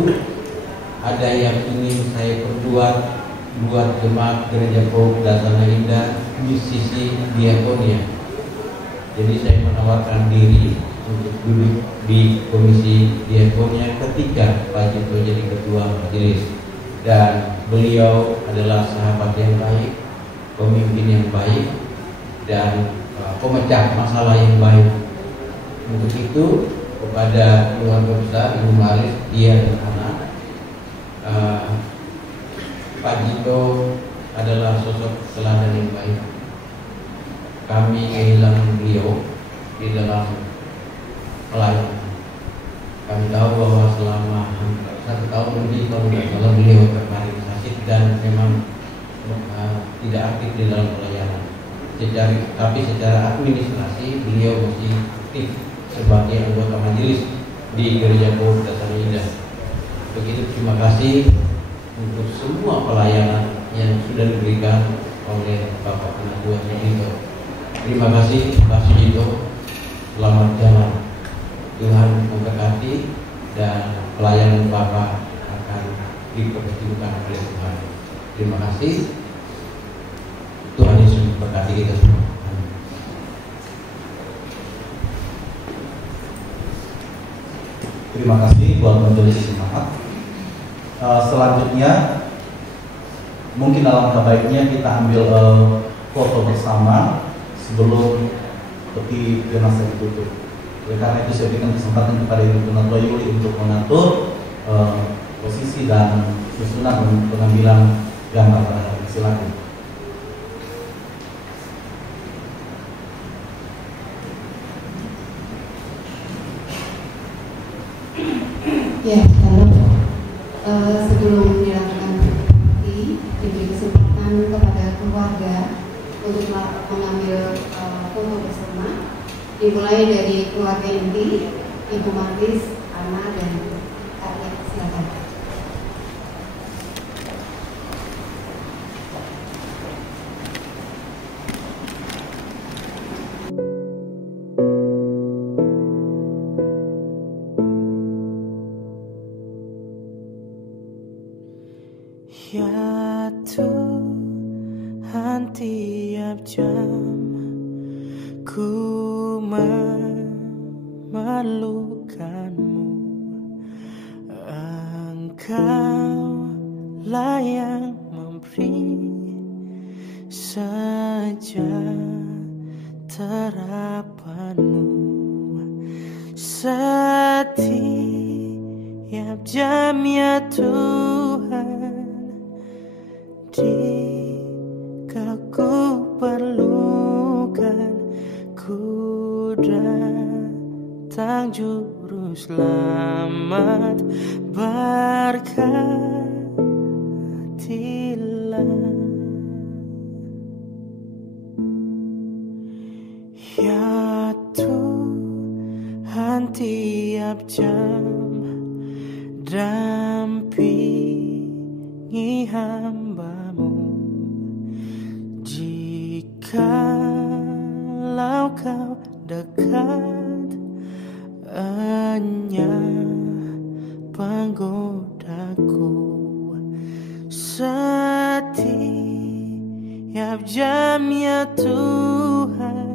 ada yang ingin saya perbuat buat jemaat Gereja Pokda Samarinda di sisi diakonia. Jadi saya menawarkan diri untuk duduk di komisi diakonia ketika Pak Jito jadi ketua majelis. Dan beliau adalah sahabat yang baik, pemimpin yang baik, dan pemecah masalah yang baik. Untuk itu kepada keluarga besar Ibu Maris, dia dan anak, Pak Jito adalah sosok teladan yang baik. Kami kehilangan beliau di dalam pelayanan. Kami tahu bahwa selama 1 tahun lebih kalau tidak salah beliau terbaring sakit dan memang tidak aktif di dalam pelayanan. Tapi secara administrasi beliau masih aktif sebagai anggota majelis di Gereja Pokda Samarinda. Begitu, terima kasih untuk semua pelayanan yang sudah diberikan oleh Bapak Penatua Jito. Terima kasih Pak Sujito. Selamat jalan. Tuhan memberkati dan pelayanan Bapak akan dipertemukan oleh Tuhan. Terima kasih. Tuhan Yesus memberkati kita semua. Terima kasih buat majelis jemaat. Selanjutnya mungkin alangkah baiknya kita ambil foto bersama sebelum peti jenazah ditutup. Oleh karena itu saya berikan kesempatan kepada Ibu Penatua Yuli untuk mengatur posisi dan susunan pengambilan gambar pada hari ini. Silakan. Ya, salam. Sebelum dilakukan diberi kesempatan kepada keluarga untuk mengambil foto bersama. Dimulai dari keluarga inti, Ibu Maris, Ana, dan kakek. Silakan. Ya Tuhan, tiap jam ku memerlukanmu. Engkaulah yang memberi sejahteraanmu. Setiap jam ya Tuhan, jika ku perlukan, ku datang juru selamat, berkatilah. Ya Tuhan, tiap jam dampingi hamba-Mu. Jikalau Kau dekat, enyah penggodaku. Setiap jam ya Tuhan,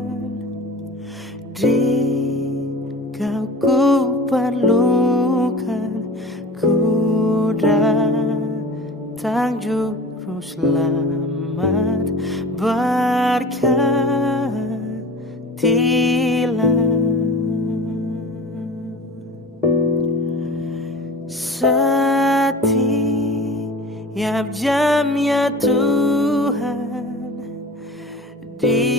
jika ku perlukan, ku datang juru selamat, berkatilah. Setiap jam ya Tuhan, di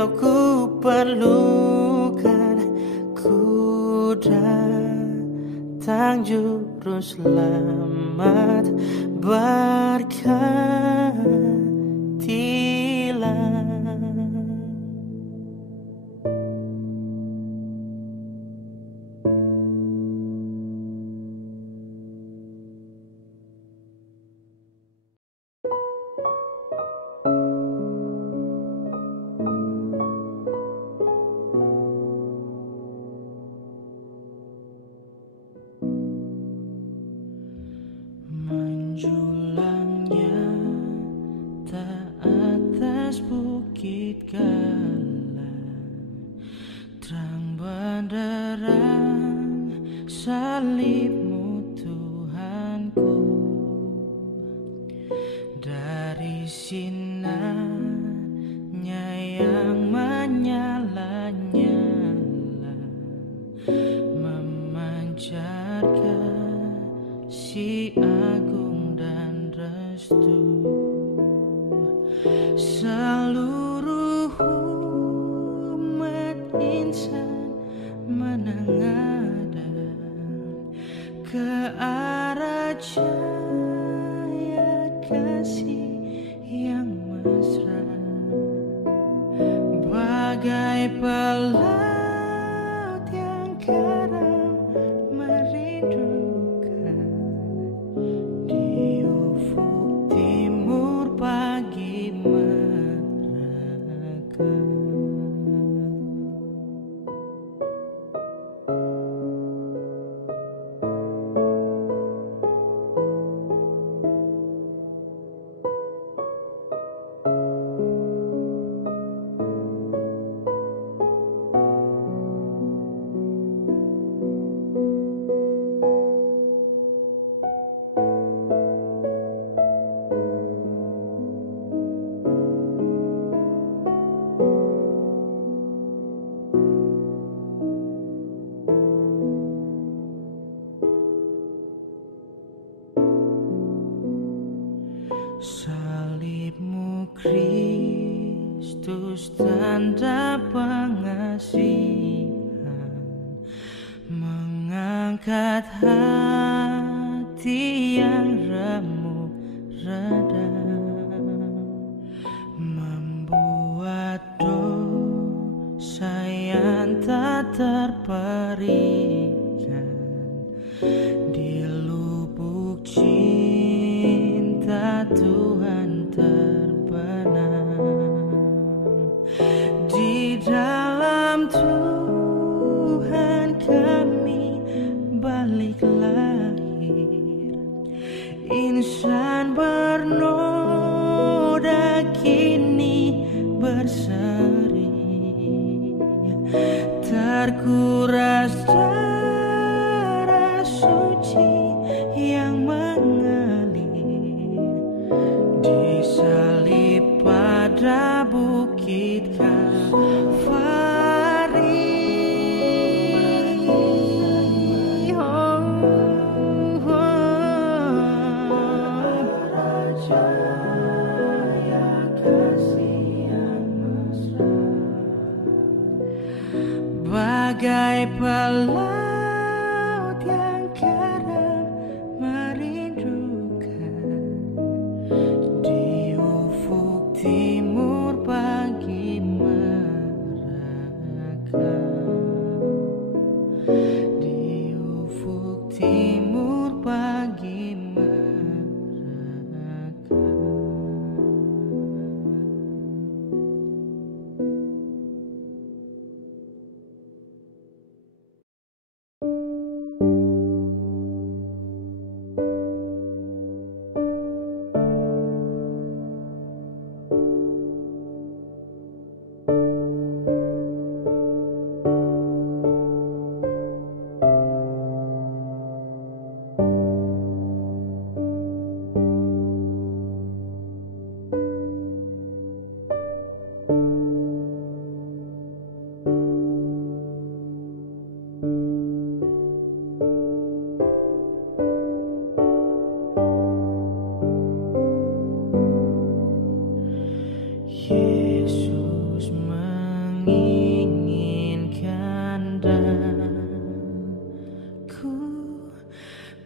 kau ku perlukan, ku datang juru selamat, berkatilah. Menjulangnya tak atas bukit galang, terang benderang salibmu Tuhanku. Dari sinarnya yang menyala-nyala, memancarkan si agung dan restu. Seluruh umat insan menengadah ke arah cahaya kasih yang mesra, bagai pelaut yang karam merindukan di ufuk timur pagi merekam. Salibmu Kristus, tanda pengasihan, mengangkat hati yang remuk redam, membuat dosa yang tak terperikan di lubuk cinta Tuhan terbenam. Di dalam Tuhan kami balik lahir, insan bernoda kini berseri, terkuras darah suci yang mengalir di salib pada bukit Kalvari. Cahaya kasih yang mesra, bagai pelaut yang karam merindukan di ufuk timur pagi merekam, di ufuk timur pagi merekam. menginginkan dan ku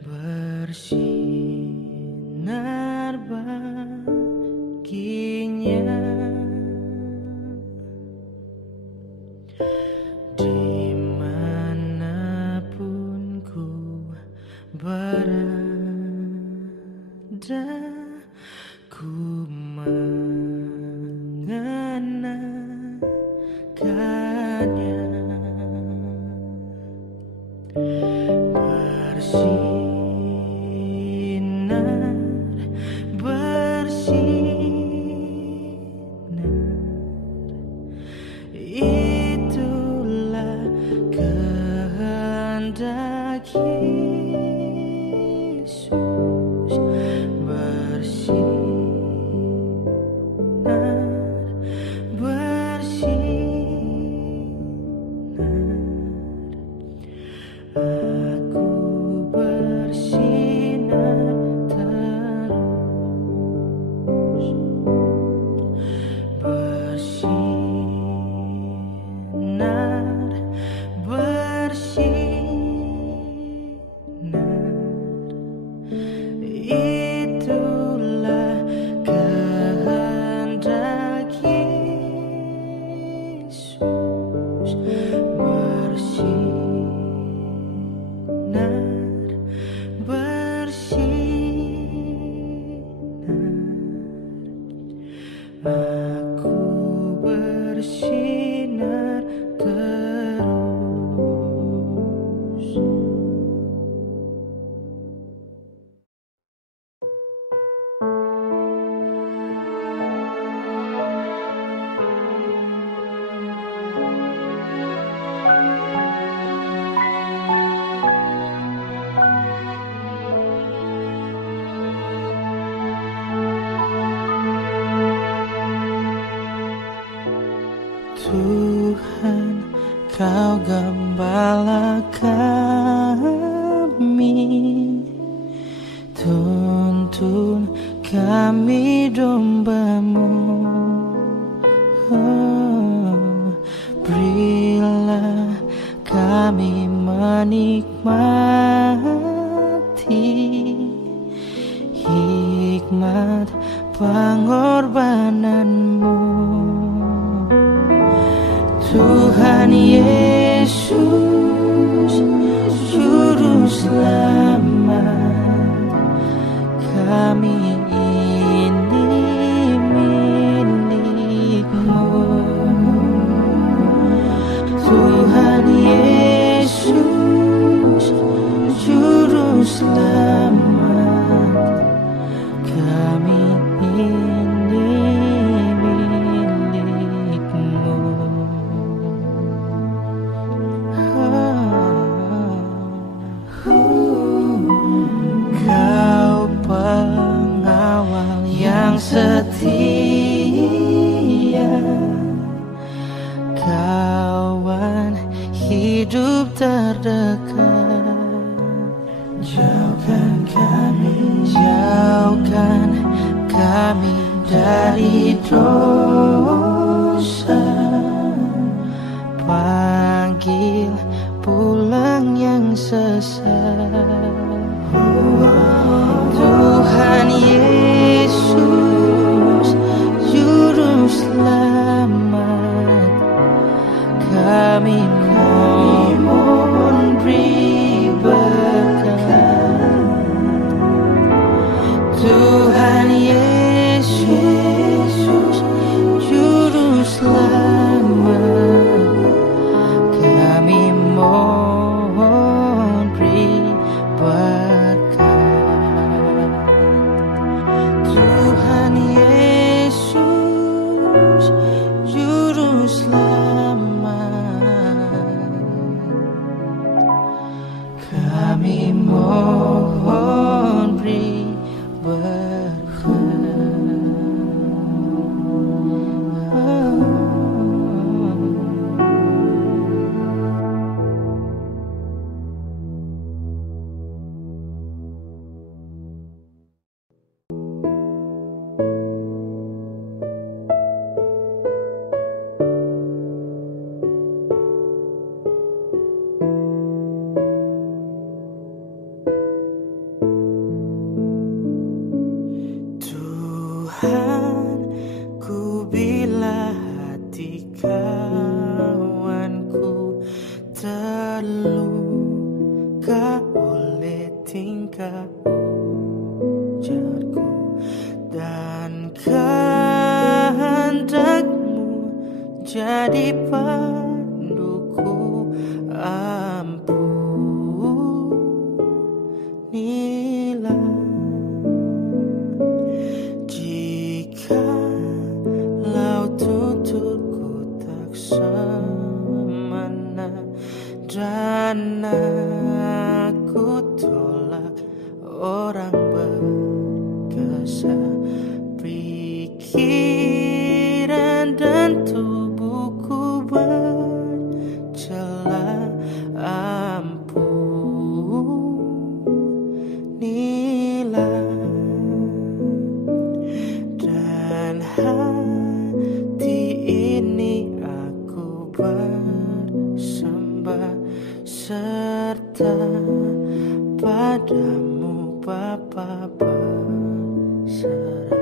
bersinar baginya. Dimanapun ku berada, ku mengenakannya. Bersinar, itulah kehendak Yesus. Aku bersinar terus, itulah kehendak Yesus. Aku bersinar terus. Tuhan, Kau gembala kami, tuntun kami domba-Mu. Berilah kami menikmati hikmat pengorbanan-Mu. Tuhan Yesus, Juru Selamat, kami ini milik-Mu. Tuhan Yesus, Juru Selamat, kami ini setia, kawan hidup terdekat. Jauhkan kami dari dosa, panggil pulang yang sesat. Tuhan Yesus, Juru Selamat, kami mohon beri berkat. Tuhan Yesus, Juru Selamat, kami mohon beri berkat. Tuhan Yesus, Juru Selamat, Dan aku tolak orang berkasa, pikiran dan tubuhku bercela. Ampunilah, dan hati ini aku bersembah serta padamu Bapa berserah.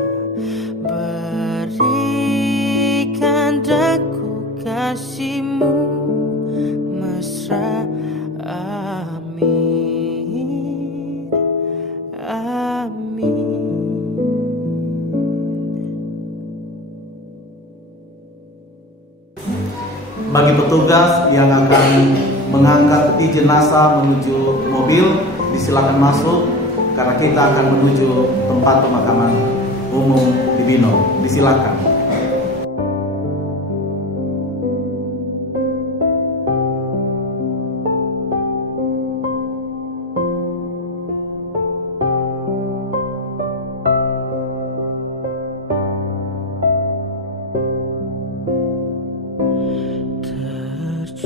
Berikan daku kasih-Mu mesra. Amin, amin. Bagi petugas yang akan mengangkat peti jenazah menuju mobil, disilakan masuk karena kita akan menuju tempat pemakaman umum di Bino. Disilakan.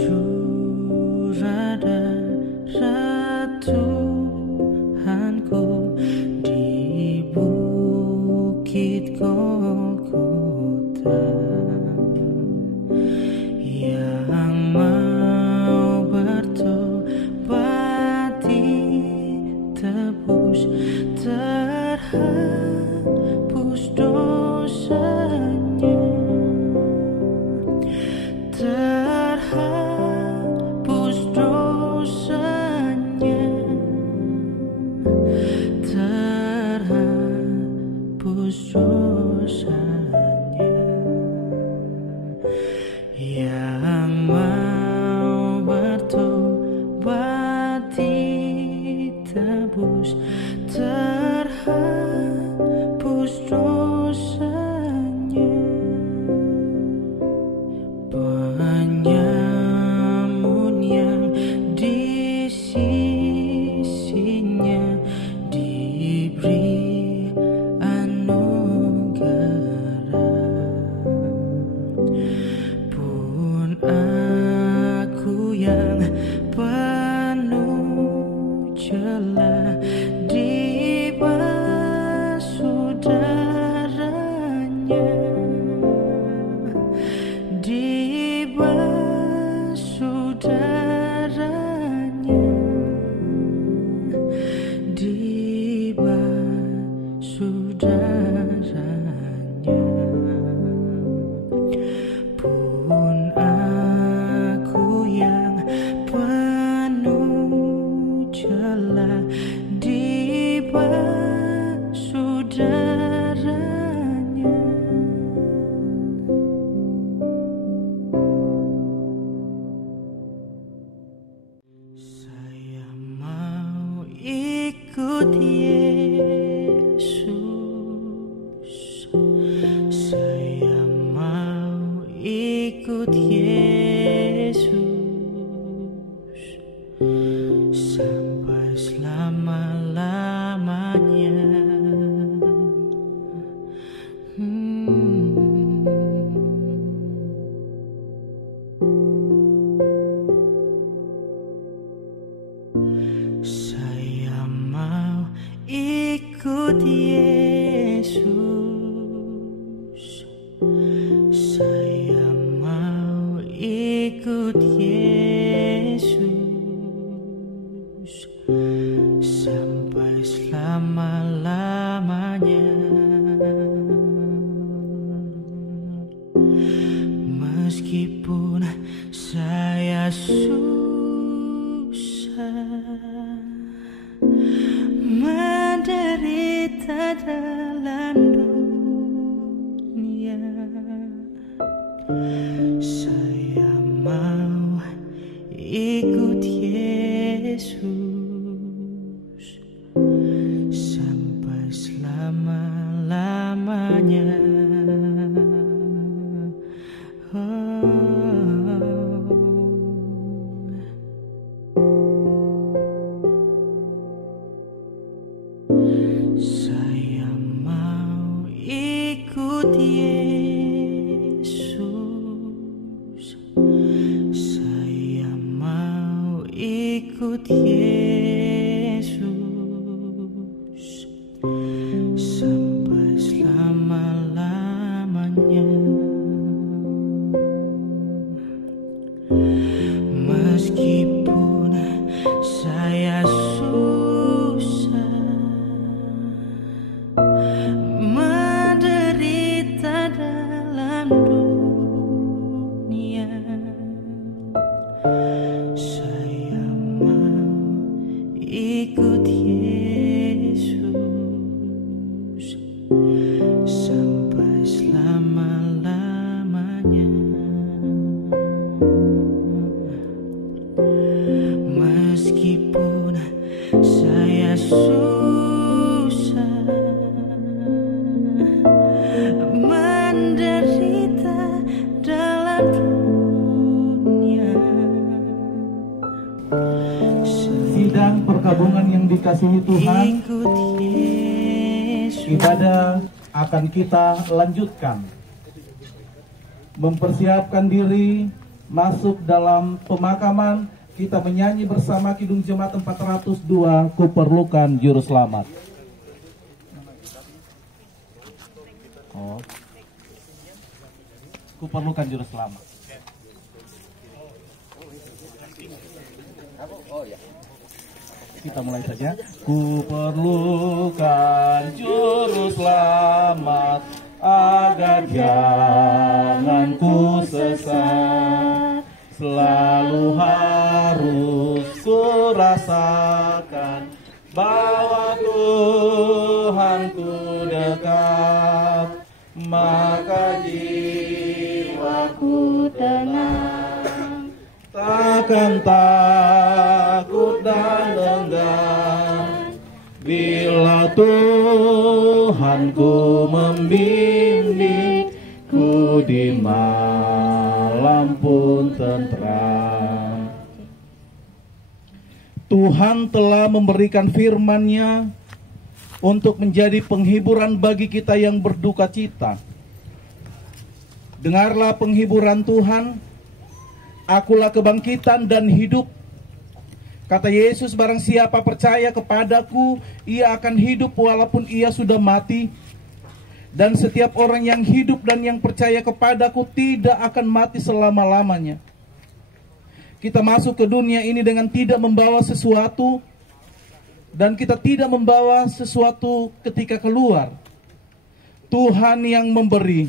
Tercurah darah Tuhanku di bukit Golgota, yang mau bertobat ditebus, terhapus dosanya, terhapus dosanya, terhapus dosanya, yang mau bertobat ditebus, terhapus dosanya. Penyamun yang di sisinya diberi anugerah, pun aku yang penuh celah dibasuh darahnya, dibasuh darahnya, dibasuh darahnya. Pun aku yang penuh celah dibasuh darahnya. Saya mau ikut Yesus, saya mau ikut Yesus sampai selama-lamanya. Saya mau ikut Yesus, saya mau ikut Yesus sampai selama-lamanya. Meskipun saya susah menderita dalam dunia, saya mau ikut Yesus sampai selama-lamanya. Oh. ikut Yesus sampai selama-lamanya. Meskipun saya susah menderita dalam dunia, saya mau ikut Yesus sampai selama-lamanya. Meskipun saya susah menderita dalam dunia. Sidang perkabungan yang dikasihi Tuhan, Ikut Yesus. ibadah akan kita lanjutkan. Mempersiapkan diri masuk dalam pemakaman, kita menyanyi bersama Kidung Jemaat 402, Kuperlukan Juru Selamat. Kuperlukan Juru Selamat. Kita mulai saja. Kuperlukan Juru Selamat, agar jangan ku sesat. Selalu harus ku rasakan bahwa Tuhanku dekat, maka jiwaku tenang, takkan takut dan enggan bila Tuhanku membimbingku di malam pun tentram. Tuhan telah memberikan firman-Nya untuk menjadi penghiburan bagi kita yang berduka cita. Dengarlah penghiburan Tuhan, akulah kebangkitan dan hidup. Kata Yesus, barang siapa percaya kepadaku, ia akan hidup walaupun ia sudah mati. Dan setiap orang yang hidup dan yang percaya kepadaku tidak akan mati selama-lamanya. Kita masuk ke dunia ini dengan tidak membawa sesuatu, dan kita tidak membawa sesuatu ketika keluar. Tuhan yang memberi,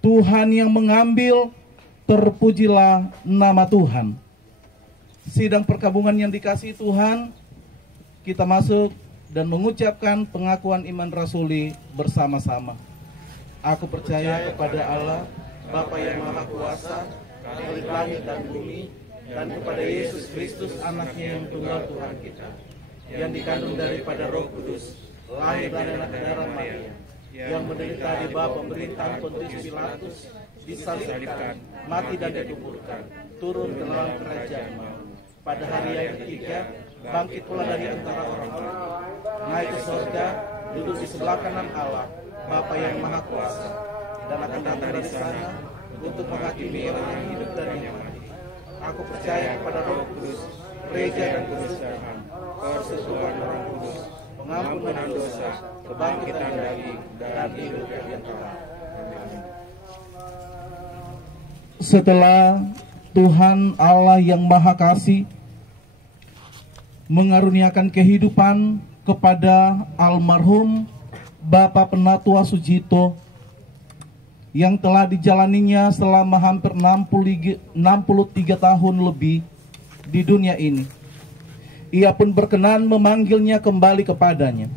Tuhan yang mengambil, terpujilah nama Tuhan. Sidang perkabungan yang dikasihi Tuhan, kita masuk dan mengucapkan pengakuan iman rasuli bersama-sama. Aku percaya kepada Allah, Bapa yang Maha Kuasa, Khalik langit dan bumi, dan kepada Yesus Kristus, anaknya yang tunggal Tuhan kita, yang dikandung daripada Roh Kudus, lahir dari anak darah Maria, yang menderita di bawah pemerintahan Pontius Pilatus, disalibkan, mati dan dikuburkan, turun ke dalam kerajaan maut. Pada hari yang ketiga, bangkit pula dari antara orang-orang, naik ke surga, duduk di sebelah kanan Allah, Bapa yang Maha Kuasa, dan akan datang dari sana untuk menghakimi orang yang hidup dan yang mati. Aku percaya kepada Roh Kudus, gereja dan kebesaran, persekutuan orang kudus, pengampunan dosa, kebangkitan daging, dan hidup yang kekal. Setelah Tuhan Allah yang Maha Kasih mengaruniakan kehidupan kepada almarhum Bapak Penatua Sujito yang telah dijalaninya selama hampir 63 tahun lebih di dunia ini, Ia pun berkenan memanggilnya kembali kepadanya.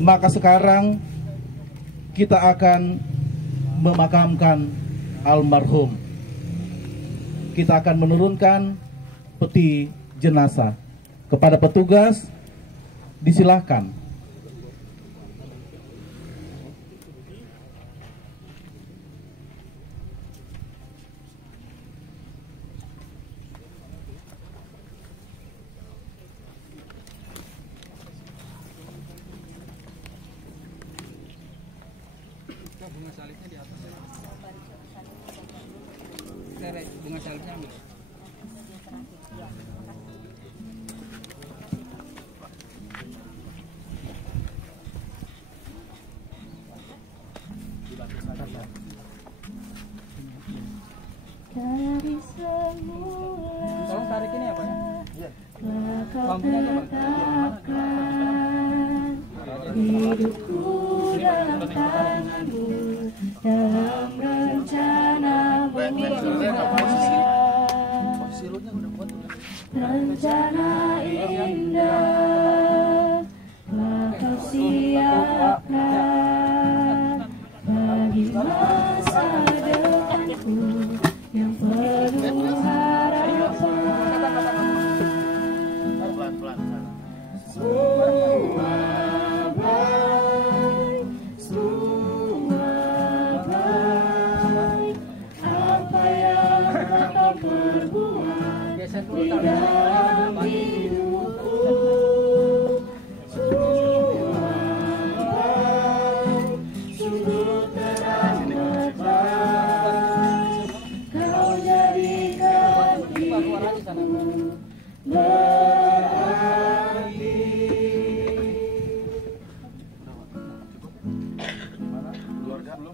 Maka sekarang kita akan memakamkan almarhum. Kita akan menurunkan peti jenazah. Kepada petugas, disilahkan. Bunga salibnya di atas ya. Bunga salibnya ambil. Dari semula Tolong tarik ini ya Pak ya. telah kau Lampunya aja, Pak. tetapkan hidupku dalam tanganmu, dalam rencanamu rencana indah telah kau siapkan bagi masa depanku yang penuh harapan. Semua baik, semua baik, apa yang kau perbuat di dalam hidupku. Semua baik, sungguh terang berbaik, kau jadikan hidupku berarti.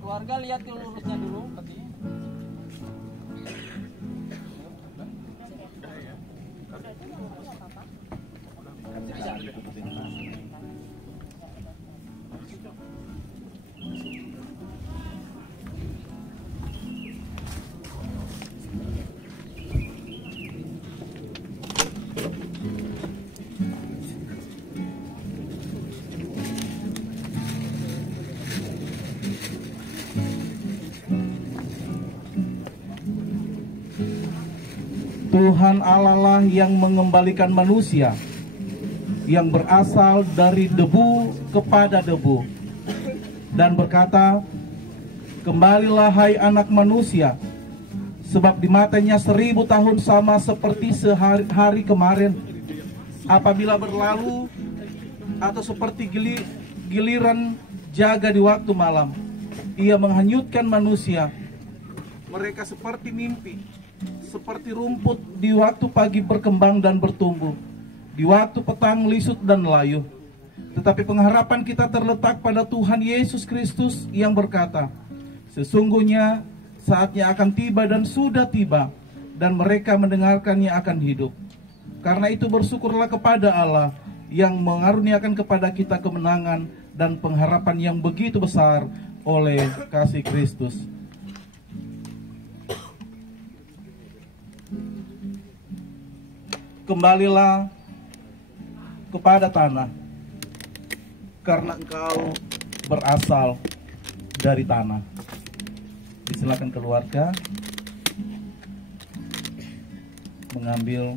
Keluarga lihat lurusnya dulu tadi. Tuhan Allah lah yang mengembalikan manusia yang berasal dari debu kepada debu, dan berkata, kembalilah hai anak manusia, sebab di matanya 1000 tahun sama seperti sehari kemarin apabila berlalu, atau seperti giliran jaga di waktu malam. Ia menghanyutkan manusia, mereka seperti mimpi, seperti rumput di waktu pagi berkembang dan bertumbuh, di waktu petang lisut dan layu. Tetapi pengharapan kita terletak pada Tuhan Yesus Kristus yang berkata, sesungguhnya saatnya akan tiba dan sudah tiba, dan mereka mendengarkannya akan hidup. Karena itu bersyukurlah kepada Allah yang mengaruniakan kepada kita kemenangan dan pengharapan yang begitu besar oleh kasih Kristus. Kembalilah kepada tanah, karena engkau berasal dari tanah. Silakan keluarga mengambil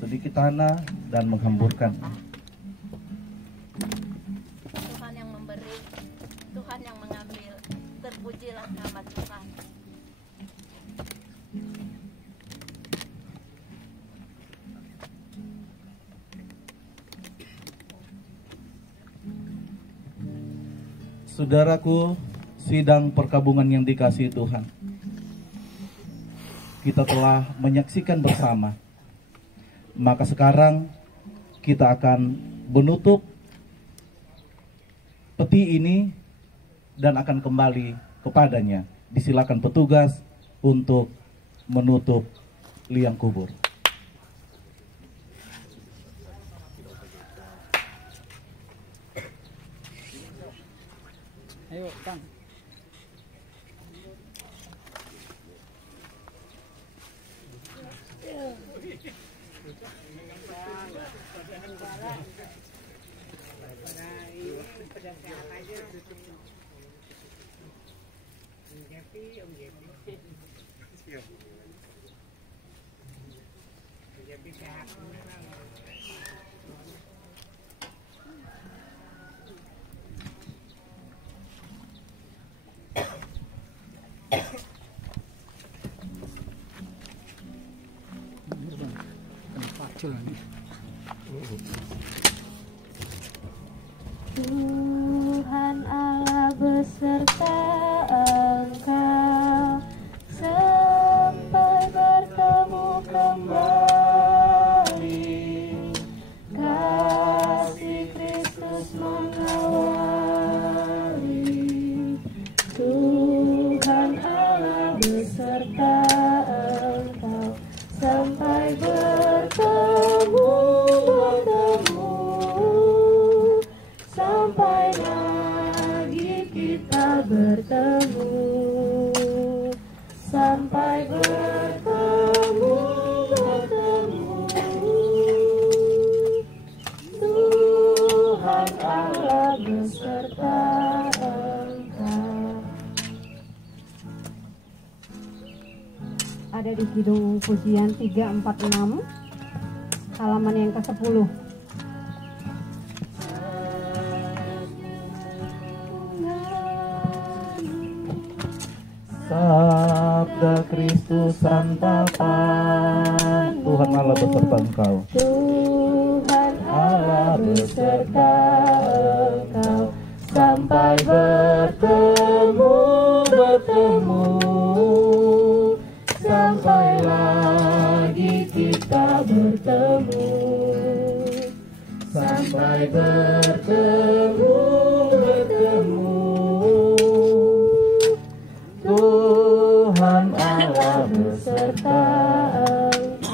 sedikit tanah dan menghamburkan. Tuhan yang memberi, Tuhan yang mengambil. Terpujilah nama Tuhan. Saudaraku, sidang perkabungan yang dikasihi Tuhan, kita telah menyaksikan bersama. Maka sekarang kita akan menutup peti ini dan akan kembali kepadanya. Disilakan petugas untuk menutup liang kubur. Ayo, Kang. Tuhan Allah beserta engkau sampai bertemu kembali. Kidung Pujian 346 halaman yang ke-10. Sabda Kristus santapan, Tuhan Allah beserta engkau. Tuhan Allah beserta engkau, sampai bertemu, sampai lagi kita bertemu, sampai bertemu. Tuhan Allah beserta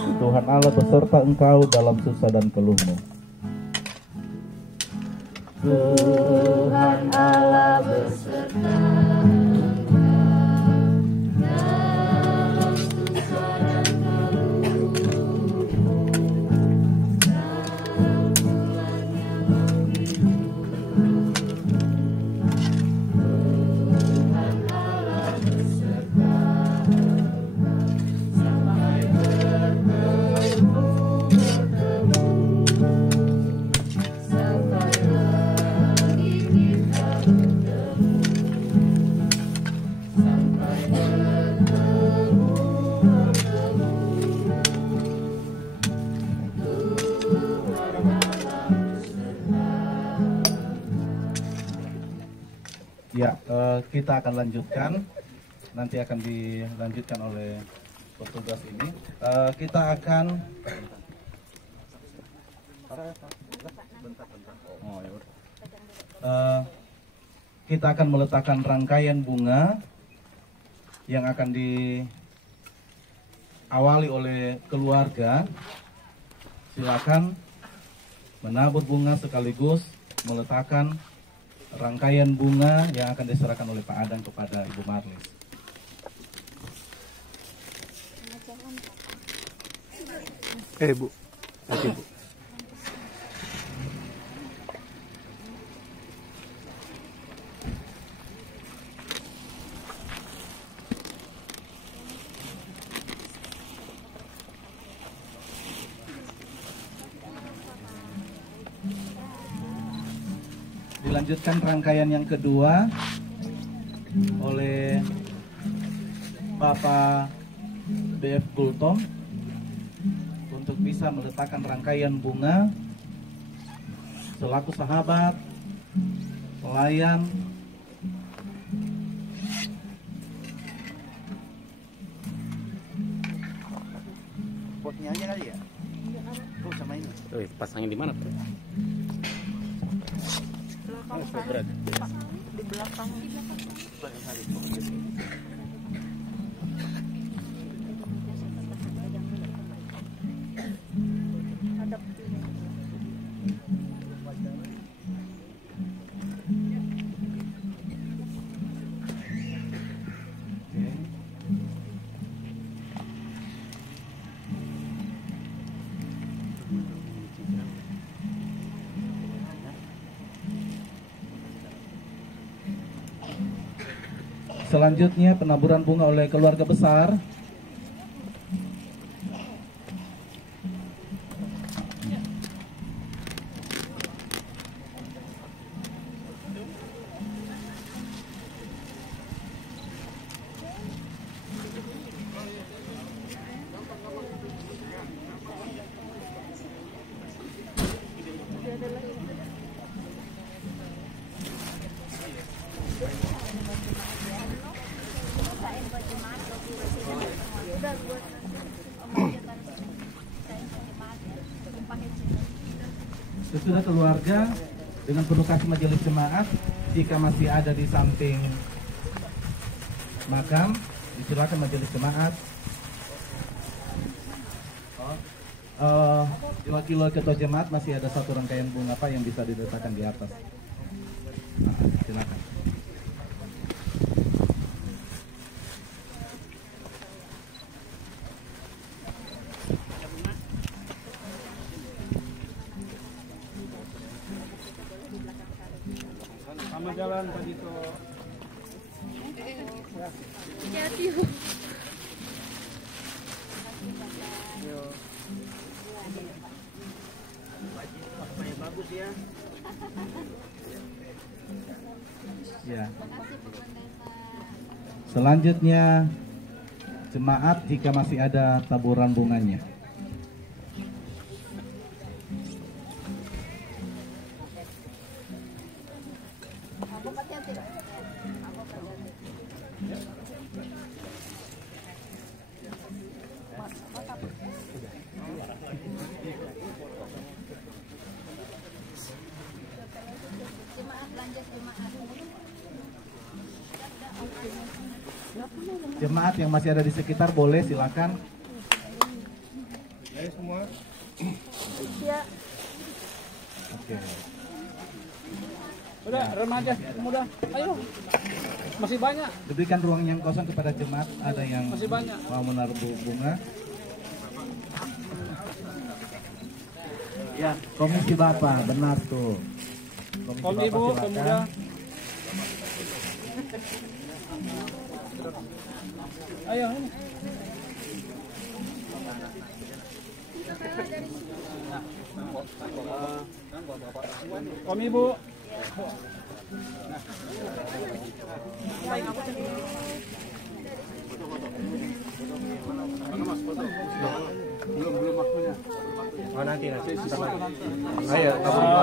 engkau. Tuhan Allah beserta engkau dalam susah dan keluhmu. Tuhan Allah beserta engkau dalam susah dan keluhmu. Sambulannya Tuhan Allah beserta engkau, sampai bertemu, sampai lagi kita bertemu, sampai bertemu. Tuhan Allah beserta. Ya, kita akan lanjutkan. Nanti akan dilanjutkan oleh petugas ini. Kita akan kita akan meletakkan rangkaian bunga yang akan diawali oleh keluarga. Silakan menabur bunga sekaligus meletakkan rangkaian bunga yang akan diserahkan oleh Pak Adang kepada Ibu Marlis. Bu, oke Bu. Dilanjutkan rangkaian yang kedua oleh Bapak BF Gultom untuk bisa meletakkan rangkaian bunga selaku sahabat, pelayan, potnya aja kali ya? Oh, sama ini. Pasangin di mana, Pak? Belakang, Pak. Di belakang. Selanjutnya penaburan bunga oleh keluarga besar. Sesudah keluarga dengan penuh kasih majelis jemaat, jika masih ada di samping makam, disilakan majelis jemaat diwakili ketua jemaat. Masih ada satu rangkaian bunga Pak yang bisa diletakkan di atas. Silakan. Sama jalan Pak Dito. Hati-hati. bagus ya. Ya. Selanjutnya jemaat jika masih ada taburan bunganya. Jemaat yang masih ada di sekitar boleh silakan. Ayo semua. Ya. Oke. Udah, remaja, muda. Ayo. Masih banyak. Diberikan ruang yang kosong kepada jemaat. Ada yang Masih banyak. mau menaruh bunga. Ya, komisi Bapak, benar tuh. Kom Ibu, pemuda. Ayo. Kom Ibu. Belum waktunya. Oh nanti. Ayo, kabur.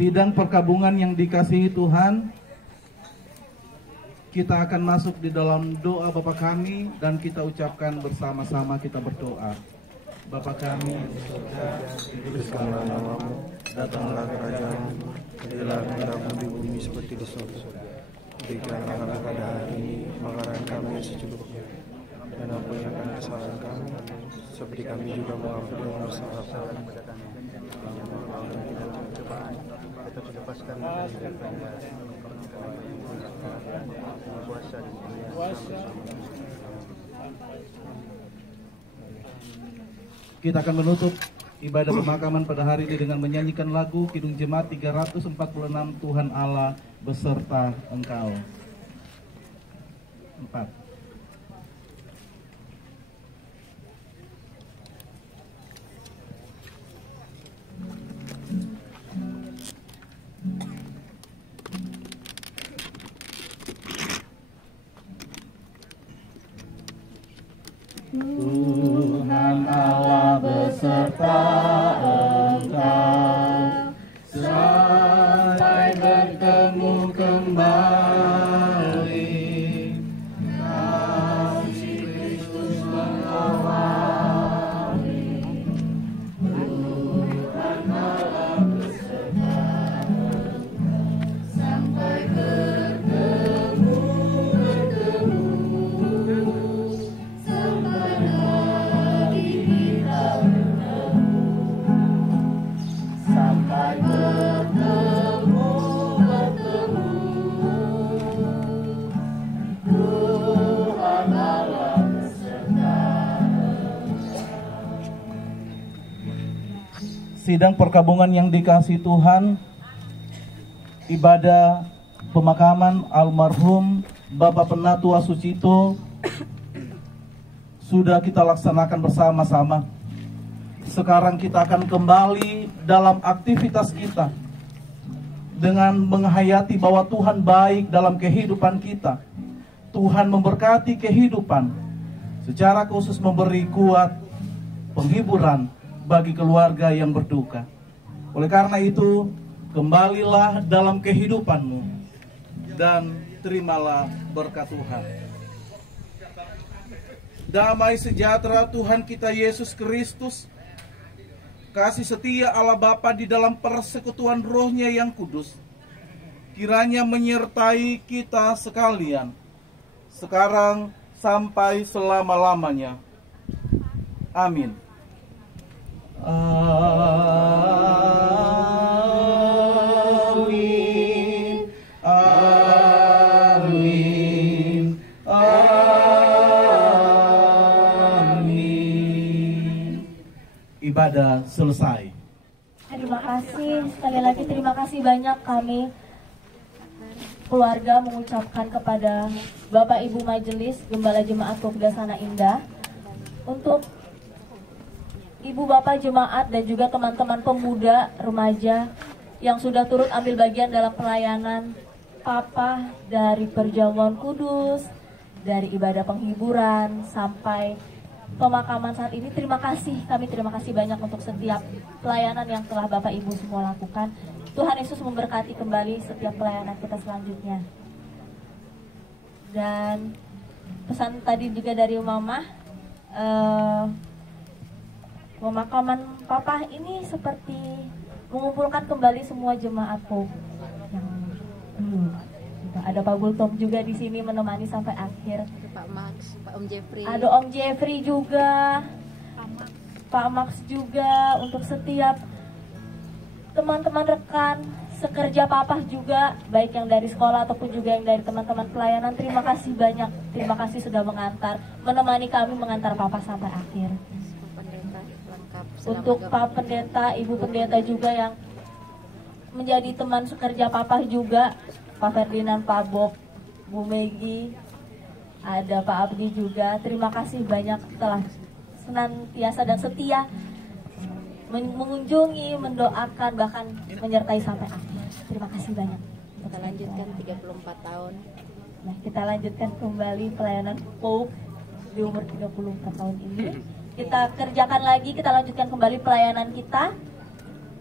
Sidang perkabungan yang dikasihi Tuhan, kita akan masuk di dalam doa Bapa kami dan kita ucapkan bersama-sama, kita berdoa. Bapa kami yang di surga, Dikuduskanlah namamu, datanglah kerajaan-Mu, jadilah kehendak-Mu di bumi seperti di surga. Berikanlah kami pada hari ini makanan kami yang secukupnya, dan ampuni akan kesalahan kami, seperti kami juga mengampuni orang bersalah kepada kami. Kita lepaskan dari kuasa dan kuasa. Kita akan menutup ibadah pemakaman pada hari ini dengan menyanyikan lagu Kidung Jemaat 346 Tuhan Allah beserta Engkau. 4. Sidang perkabungan yang dikasihi Tuhan, ibadah pemakaman almarhum Bapak Penatua Sucito sudah kita laksanakan bersama-sama. Sekarang kita akan kembali dalam aktivitas kita dengan menghayati bahwa Tuhan baik dalam kehidupan kita. Tuhan memberkati kehidupan, secara khusus memberi kuat penghiburan bagi keluarga yang berduka. Oleh karena itu, kembalilah dalam kehidupanmu dan terimalah berkat Tuhan. Damai sejahtera Tuhan kita Yesus Kristus, kasih setia Allah Bapa di dalam persekutuan Roh-Nya yang kudus, kiranya menyertai kita sekalian, sekarang sampai selama-lamanya. Amin. Amin. Amin. Amin. Ibadah selesai. Terima kasih, sekali lagi terima kasih banyak kami keluarga mengucapkan kepada Bapak Ibu Majelis Gembala Jemaat Kopda Sana Indah, untuk Ibu Bapak Jemaat dan juga teman-teman pemuda remaja yang sudah turut ambil bagian dalam pelayanan Papa dari perjamuan kudus, dari ibadah penghiburan sampai pemakaman saat ini. Terima kasih, kami terima kasih banyak untuk setiap pelayanan yang telah Bapak Ibu semua lakukan. Tuhan Yesus memberkati kembali setiap pelayanan kita selanjutnya. Dan pesan tadi juga dari Mama, pemakaman Papa ini seperti mengumpulkan kembali semua jemaat POP yang dulu. Ada Pak Gultom juga di sini menemani sampai akhir. Pak Max, Pak Om Jeffrey. Ada Om Jeffrey juga, Pak Max juga, untuk setiap teman-teman rekan sekerja Papa juga, baik yang dari sekolah ataupun juga yang dari teman-teman pelayanan. Terima kasih banyak, terima kasih sudah mengantar, menemani kami mengantar Papa sampai akhir. Untuk Pak Pendeta, Ibu Pendeta juga yang menjadi teman sekerja Papa juga, Pak Ferdinand, Pak Bob, Bu Megi, ada Pak Abdi juga. Terima kasih banyak telah senantiasa dan setia mengunjungi, mendoakan, bahkan menyertai sampai akhir. Terima kasih banyak. Kita lanjutkan 34 tahun. Nah, kita lanjutkan kembali pelayanan Pope di umur 34 tahun ini. Kita kerjakan lagi, kita lanjutkan kembali pelayanan kita,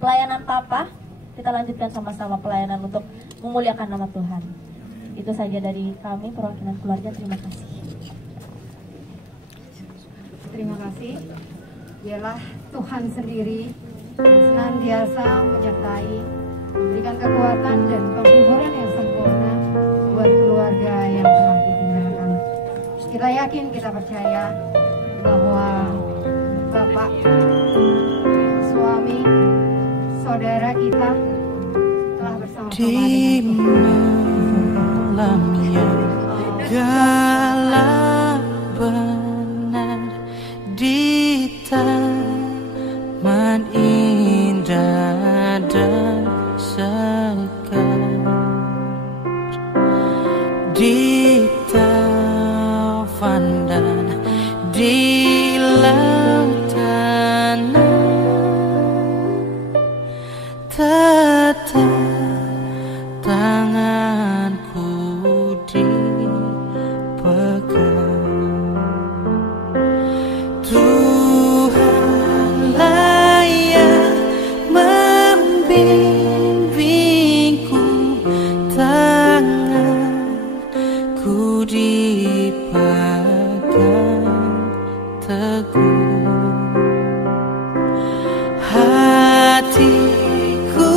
pelayanan Papa. Kita lanjutkan sama-sama pelayanan untuk memuliakan nama Tuhan. Itu saja dari kami, perwakilan keluarga. Terima kasih. Terima kasih. Biarlah Tuhan sendiri yang senantiasa menyertai, memberikan kekuatan dan penghiburan yang sempurna buat keluarga yang telah ditinggalkan. Kita yakin, kita percaya bahwa Bapak, suami, saudara kita telah bersama-sama di malam yang gelap benar, di taman indah dan segar, di taufan dan di lautan, tetap tanganku dipegang. Tuhanlah yang membimbingku, tanganku dipegang teguh, hatiku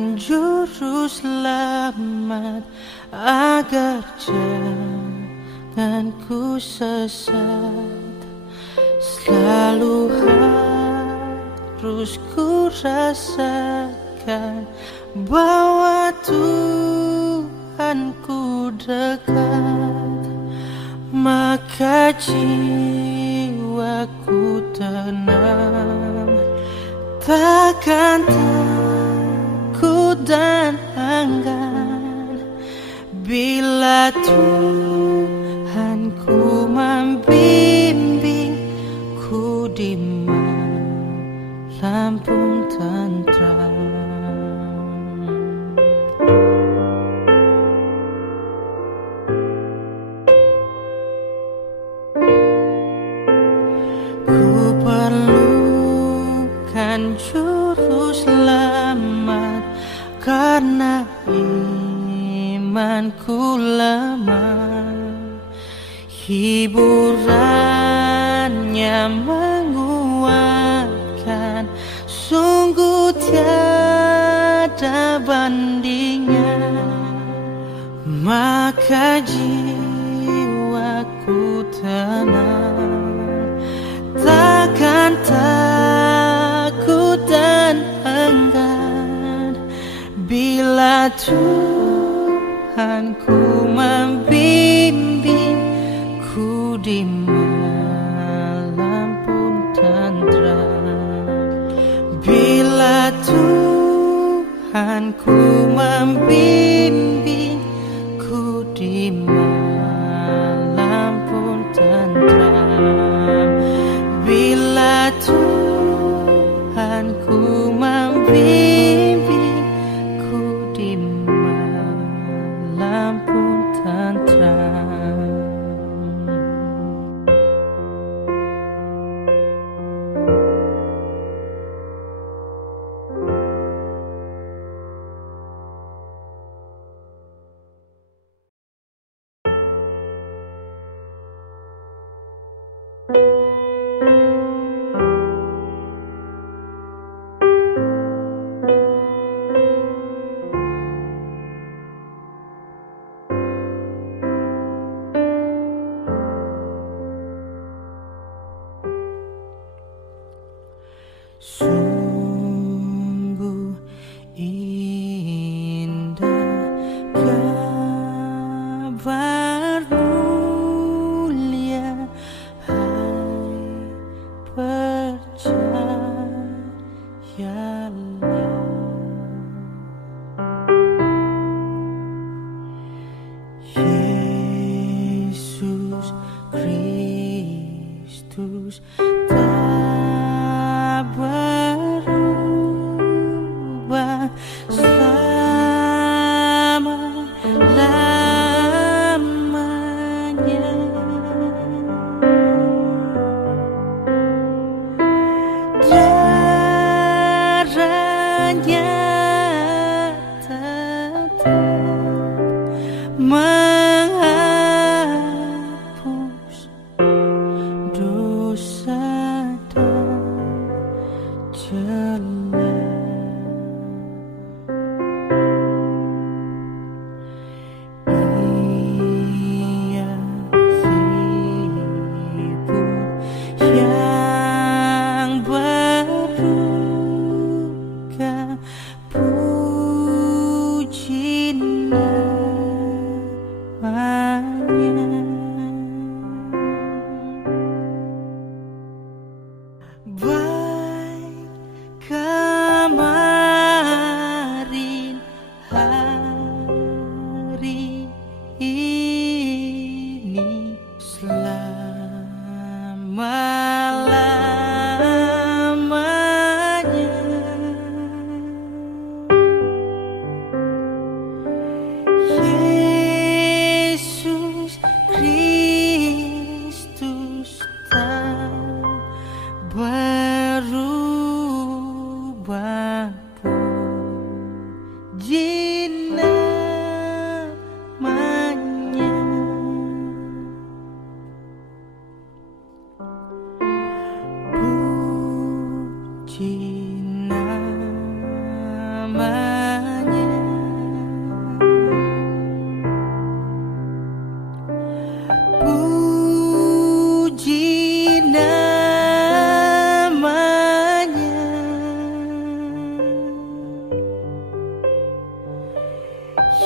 Tunjukkan juru selamat agar jangan ku sesat. Selalu harus ku rasakan bahwa Tuhanku dekat, maka jiwaku tenang, takkan takut dan enggan bila Tuhanku membimbingku di malam pun tentram. Ku perlukan juru selamat karena imanku lemah. Hiburannya menguatkan, sungguh tiada bandingnya, maka jiwaku tenang, takkan takut dan enggan bila Tuhanku membimbingku di malam pun tentram. Bila Tuhanku membimbingku di malam pun tentram. Bila Tuhanku membimbingku di malam pun tentram. Sungguh indah kabar mulia, hai percayalah. Yesus Kristus berubah selama-lamanya. Darahnya tetap menghapus dosa dan celah. Ia hibur yang berduka, pujinya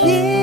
Yesus.